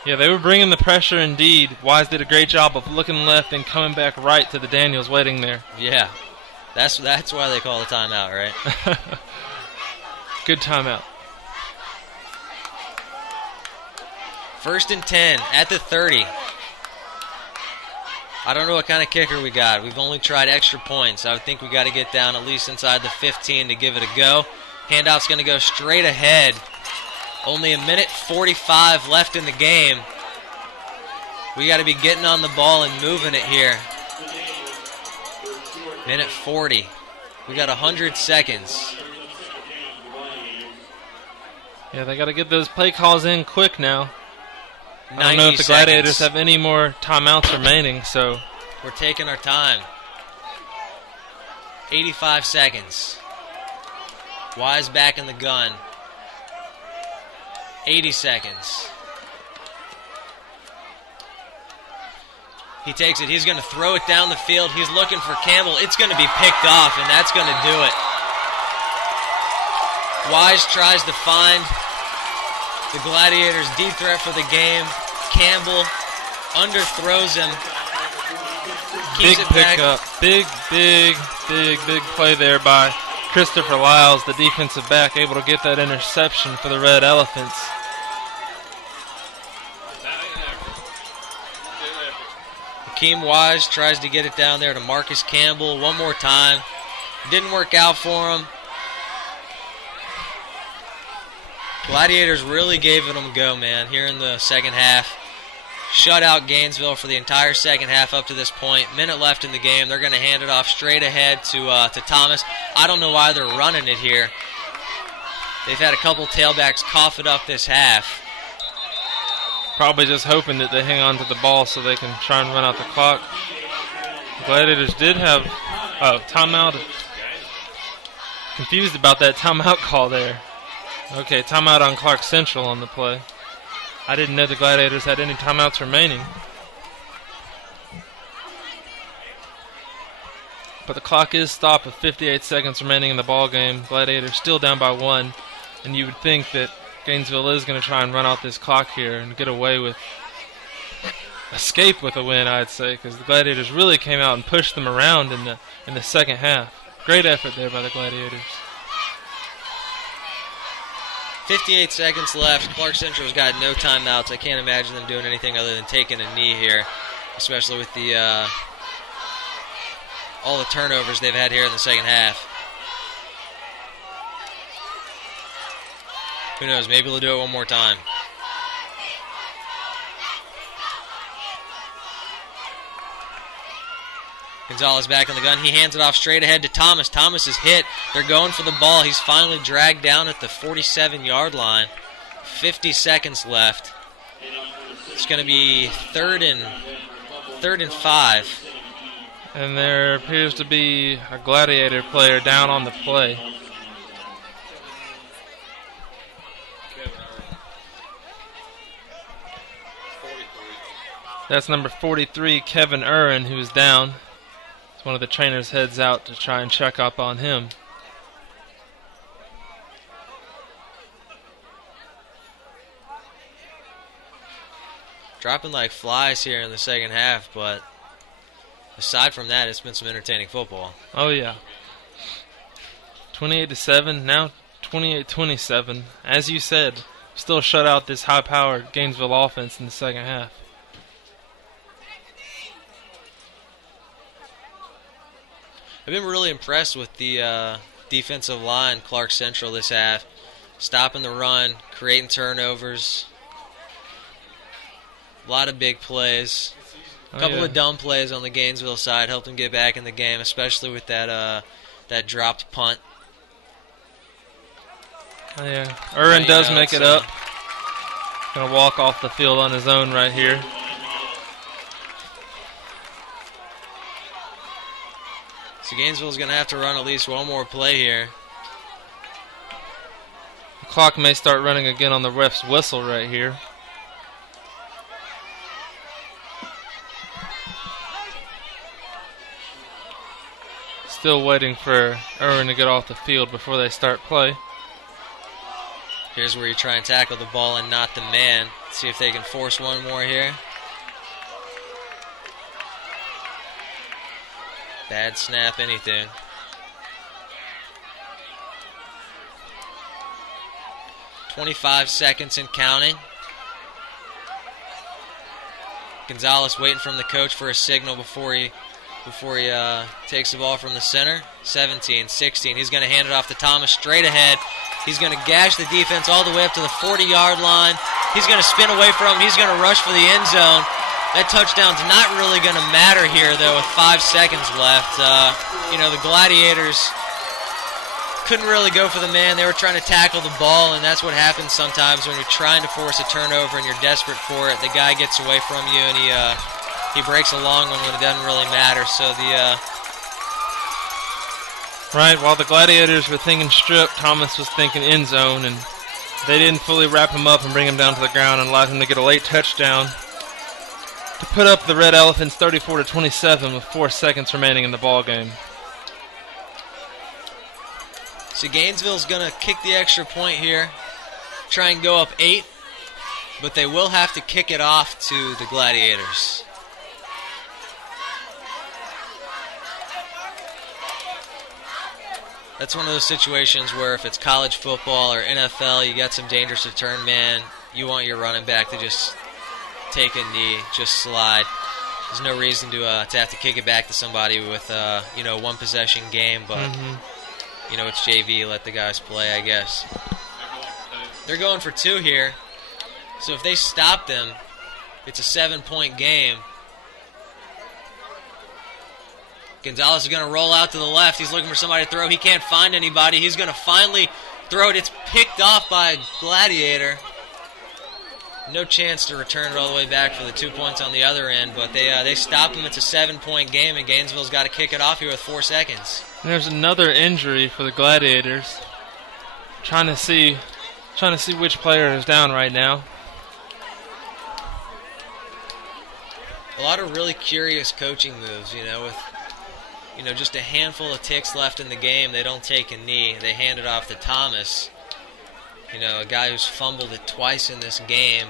Yeah, they were bringing the pressure indeed. Wise did a great job of looking left and coming back right to the Daniels waiting there. Yeah, that's why they call the timeout, right? Good timeout. 1st and 10 at the 30. I don't know what kind of kicker we got. We've only tried extra points. I would think we got to get down at least inside the 15 to give it a go. Handoff's going to go straight ahead. Only a minute 45 left in the game. We got to be getting on the ball and moving it here. Minute 40. We got 100 seconds. Yeah, they got to get those play calls in quick now. 90 I don't know if the Gladiators seconds. have any more timeouts remaining, so We're taking our time. 85 seconds. Wise back in the gun. 80 seconds. He takes it. He's going to throw it down the field. He's looking for Campbell. It's going to be picked off, and that's going to do it. Wise tries to find the Gladiators' deep threat for the game. Campbell underthrows him. Big pickup. Big play there by Christopher Lyles, the defensive back, able to get that interception for the Red Elephants. Akeem Wise tries to get it down there to Marcus Campbell one more time. Didn't work out for him. Gladiators really gave it a go, man, here in the second half. Shut out Gainesville for the entire second half up to this point. Minute left in the game. They're going to hand it off straight ahead to Thomas. I don't know why they're running it here. They've had a couple tailbacks cough it up this half. Probably just hoping that they hang on to the ball so they can try and run out the clock. The Gladiators did have a timeout. Confused about that timeout call there. Okay, timeout on Clarke Central on the play. I didn't know the Gladiators had any timeouts remaining. But the clock is stopped with 58 seconds remaining in the ball game. Gladiators still down by 1. And you would think that Gainesville is going to try and run out this clock here and get away with, escape with a win, I'd say, because the Gladiators really came out and pushed them around in the second half. Great effort there by the Gladiators. 58 seconds left. Clarke Central's got no timeouts. I can't imagine them doing anything other than taking a knee here, especially with the all the turnovers they've had here in the second half. Who knows? Maybe they'll do it one more time. Gonzalez back on the gun. He hands it off straight ahead to Thomas. Thomas is hit. They're going for the ball. He's finally dragged down at the 47-yard line. 50 seconds left. It's going to be third and 5. And there appears to be a Gladiator player down on the play. That's number 43, Kevin Urin, who's down. One of the trainers heads out to try and check up on him. Dropping like flies here in the second half, but aside from that, it's been some entertaining football. Oh, yeah. 28-7, now 28-27. As you said, still shut out this high-powered Gainesville offense in the second half. I've been really impressed with the defensive line, Clarke Central, this half. Stopping the run, creating turnovers. A lot of big plays. A couple of dumb plays on the Gainesville side helped them get back in the game, especially with that dropped punt. Oh, yeah. Urin does make it up. Going to walk off the field on his own right here. So Gainesville's going to have to run at least one more play here. The clock may start running again on the ref's whistle right here. Still waiting for Urin to get off the field before they start play. Here's where you try and tackle the ball and not the man. See if they can force one more here. Bad snap, anything. .25 seconds and counting. Gonzalez waiting from the coach for a signal before he takes the ball from the center. 17, 16. He's going to hand it off to Thomas straight ahead. He's going to gash the defense all the way up to the 40-yard line. He's going to spin away from him. He's going to rush for the end zone. That touchdown's not really going to matter here, though, with 5 seconds left. The Gladiators couldn't really go for the man. They were trying to tackle the ball, and that's what happens sometimes when you're trying to force a turnover and you're desperate for it. The guy gets away from you, and he breaks a long one when it doesn't really matter. So Right, while the Gladiators were thinking strip, Thomas was thinking end zone, and They didn't fully wrap him up and bring him down to the ground and allowed him to get a late touchdown to put up the Red Elephants 34-27 with 4 seconds remaining in the ball game. So Gainesville's going to kick the extra point here, try and go up 8, but they will have to kick it off to the Gladiators. That's one of those situations where if it's college football or NFL, you got some dangerous return man, you want your running back to just take a knee, just slide. There's no reason to have to kick it back to somebody with one possession game, but it's JV, let the guys play, I guess. They're going for 2 here, so if they stop them, it's a 7-point game. Gonzalez is going to roll out to the left. He's looking for somebody to throw. He can't find anybody. He's going to finally throw it. It's picked off by a Gladiator. No chance to return it all the way back for the 2 points on the other end, but they stop him. It's a 7-point game, and Gainesville's got to kick it off here with 4 seconds. There's another injury for the Gladiators. Trying to see which player is down right now. A lot of really curious coaching moves, with just a handful of ticks left in the game. They don't take a knee. They hand it off to Thomas, a guy who's fumbled it twice in this game.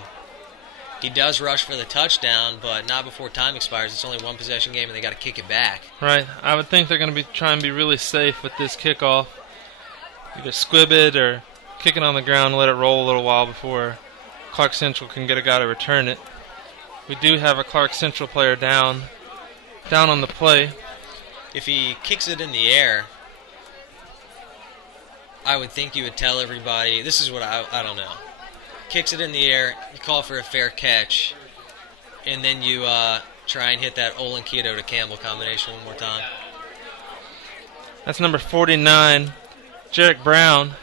He does rush for the touchdown, but not before time expires. It's only 1 possession game, and they got to kick it back. Right. I would think they're going to be trying to be really safe with this kickoff. Either squib it or kick it on the ground and let it roll a little while before Clarke Central can get a guy to return it. We do have a Clarke Central player down on the play. If he kicks it in the air, I would think you would tell everybody, this is what I don't know. Kicks it in the air, you call for a fair catch, and then you try and hit that Olenkito to Campbell combination one more time. That's number 49, Garrick Brown,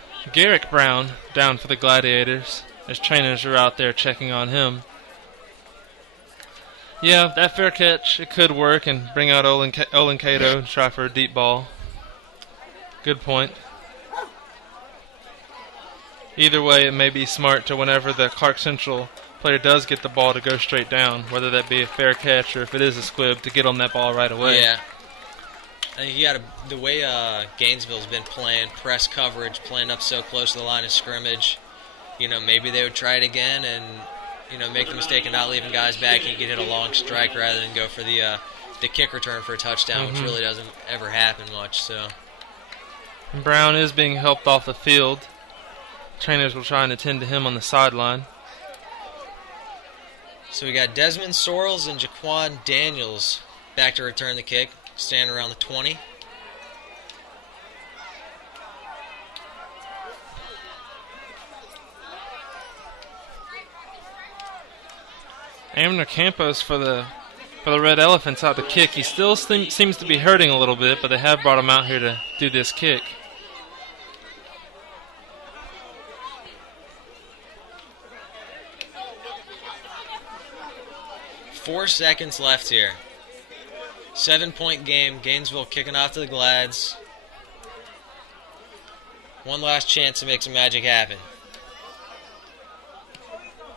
down for the Gladiators, as trainers are out there checking on him. Yeah, that fair catch, it could work and bring out Olenkito and try for a deep ball. Good point. Either way, it may be smart to, whenever the Clarke Central player does get the ball, to go straight down, whether that be a fair catch or if it is a squib, to get on that ball right away. Yeah. I think the way Gainesville's been playing, press coverage, playing up so close to the line of scrimmage, maybe they would try it again and make the mistake of not leaving guys back. He could hit a long strike rather than go for the kick return for a touchdown, which really doesn't ever happen much. So And Brown is being helped off the field. Trainers will try and attend to him on the sideline. So we got Desmond Sorrells and Jaquan Daniels back to return the kick, standing around the 20. Amner Campos for the Red Elephants out to kick. He still seems to be hurting a little bit, but they have brought him out here to do this kick. Four seconds left here. 7-point game. Gainesville kicking off to the Glads. One last chance to make some magic happen.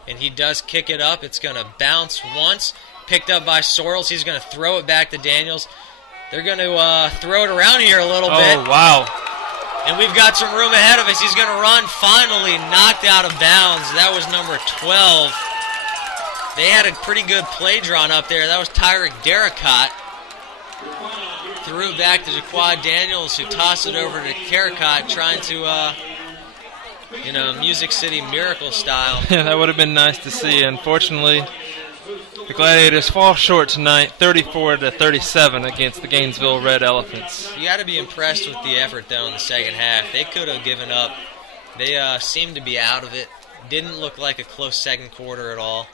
And he does kick it up. It's going to bounce once. Picked up by Sorrells. He's going to throw it back to Daniels. They're going to throw it around here a little bit. Oh, wow. And we've got some room ahead of us. He's going to run. Finally knocked out of bounds. That was number 12. They had a pretty good play drawn up there. That was Tyrick Derricott. Threw it back to Jaquan Daniels, who tossed it over to Derricott, trying to, Music City Miracle style. Yeah, that would have been nice to see. Unfortunately, the Gladiators fall short tonight, 34-37 against the Gainesville Red Elephants. You got to be impressed with the effort, though, in the second half. They could have given up. They seemed to be out of it. Didn't look like a close second quarter at all.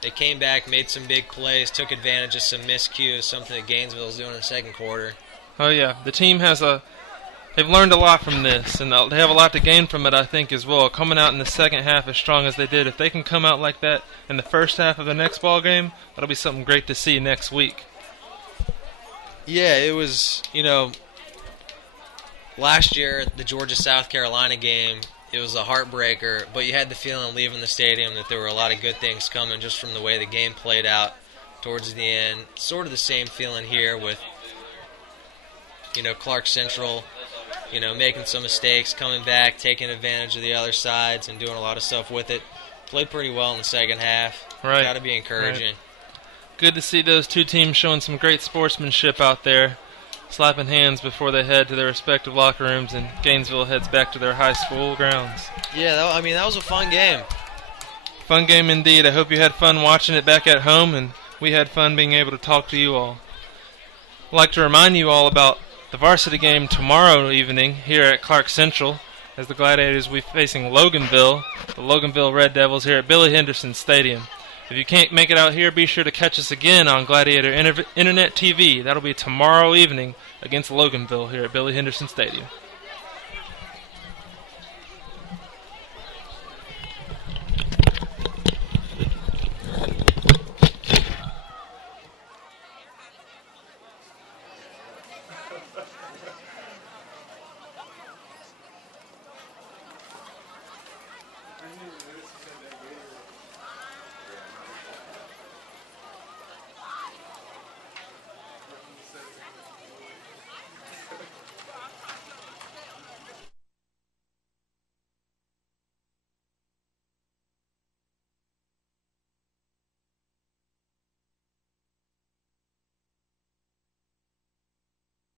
They came back, made some big plays, took advantage of some miscues, something that Gainesville was doing in the second quarter. Oh, yeah. The team they've learned a lot from this, and they have a lot to gain from it, I think, as well. Coming out in the second half as strong as they did, if they can come out like that in the first half of the next ball game, that'll be something great to see next week. Yeah, it was, last year, the Georgia-South Carolina game, it was a heartbreaker, but you had the feeling leaving the stadium that there were a lot of good things coming just from the way the game played out towards the end. Sort of the same feeling here with, Clarke Central, making some mistakes, coming back, taking advantage of the other sides, and doing a lot of stuff with it. Played pretty well in the second half. Right. Got to be encouraging. Right. Good to see those two teams showing some great sportsmanship out there, slapping hands before they head to their respective locker rooms, and Gainesville heads back to their high school grounds. Yeah, that was a fun game. Fun game indeed. I hope you had fun watching it back at home, and we had fun being able to talk to you all. I'd like to remind you all about the varsity game tomorrow evening here at Clarke Central, as the Gladiators will be facing Loganville, the Loganville Red Devils, here at Billy Henderson Stadium. If you can't make it out here, be sure to catch us again on Gladiator Internet TV. That'll be tomorrow evening against Loganville here at Billy Henderson Stadium.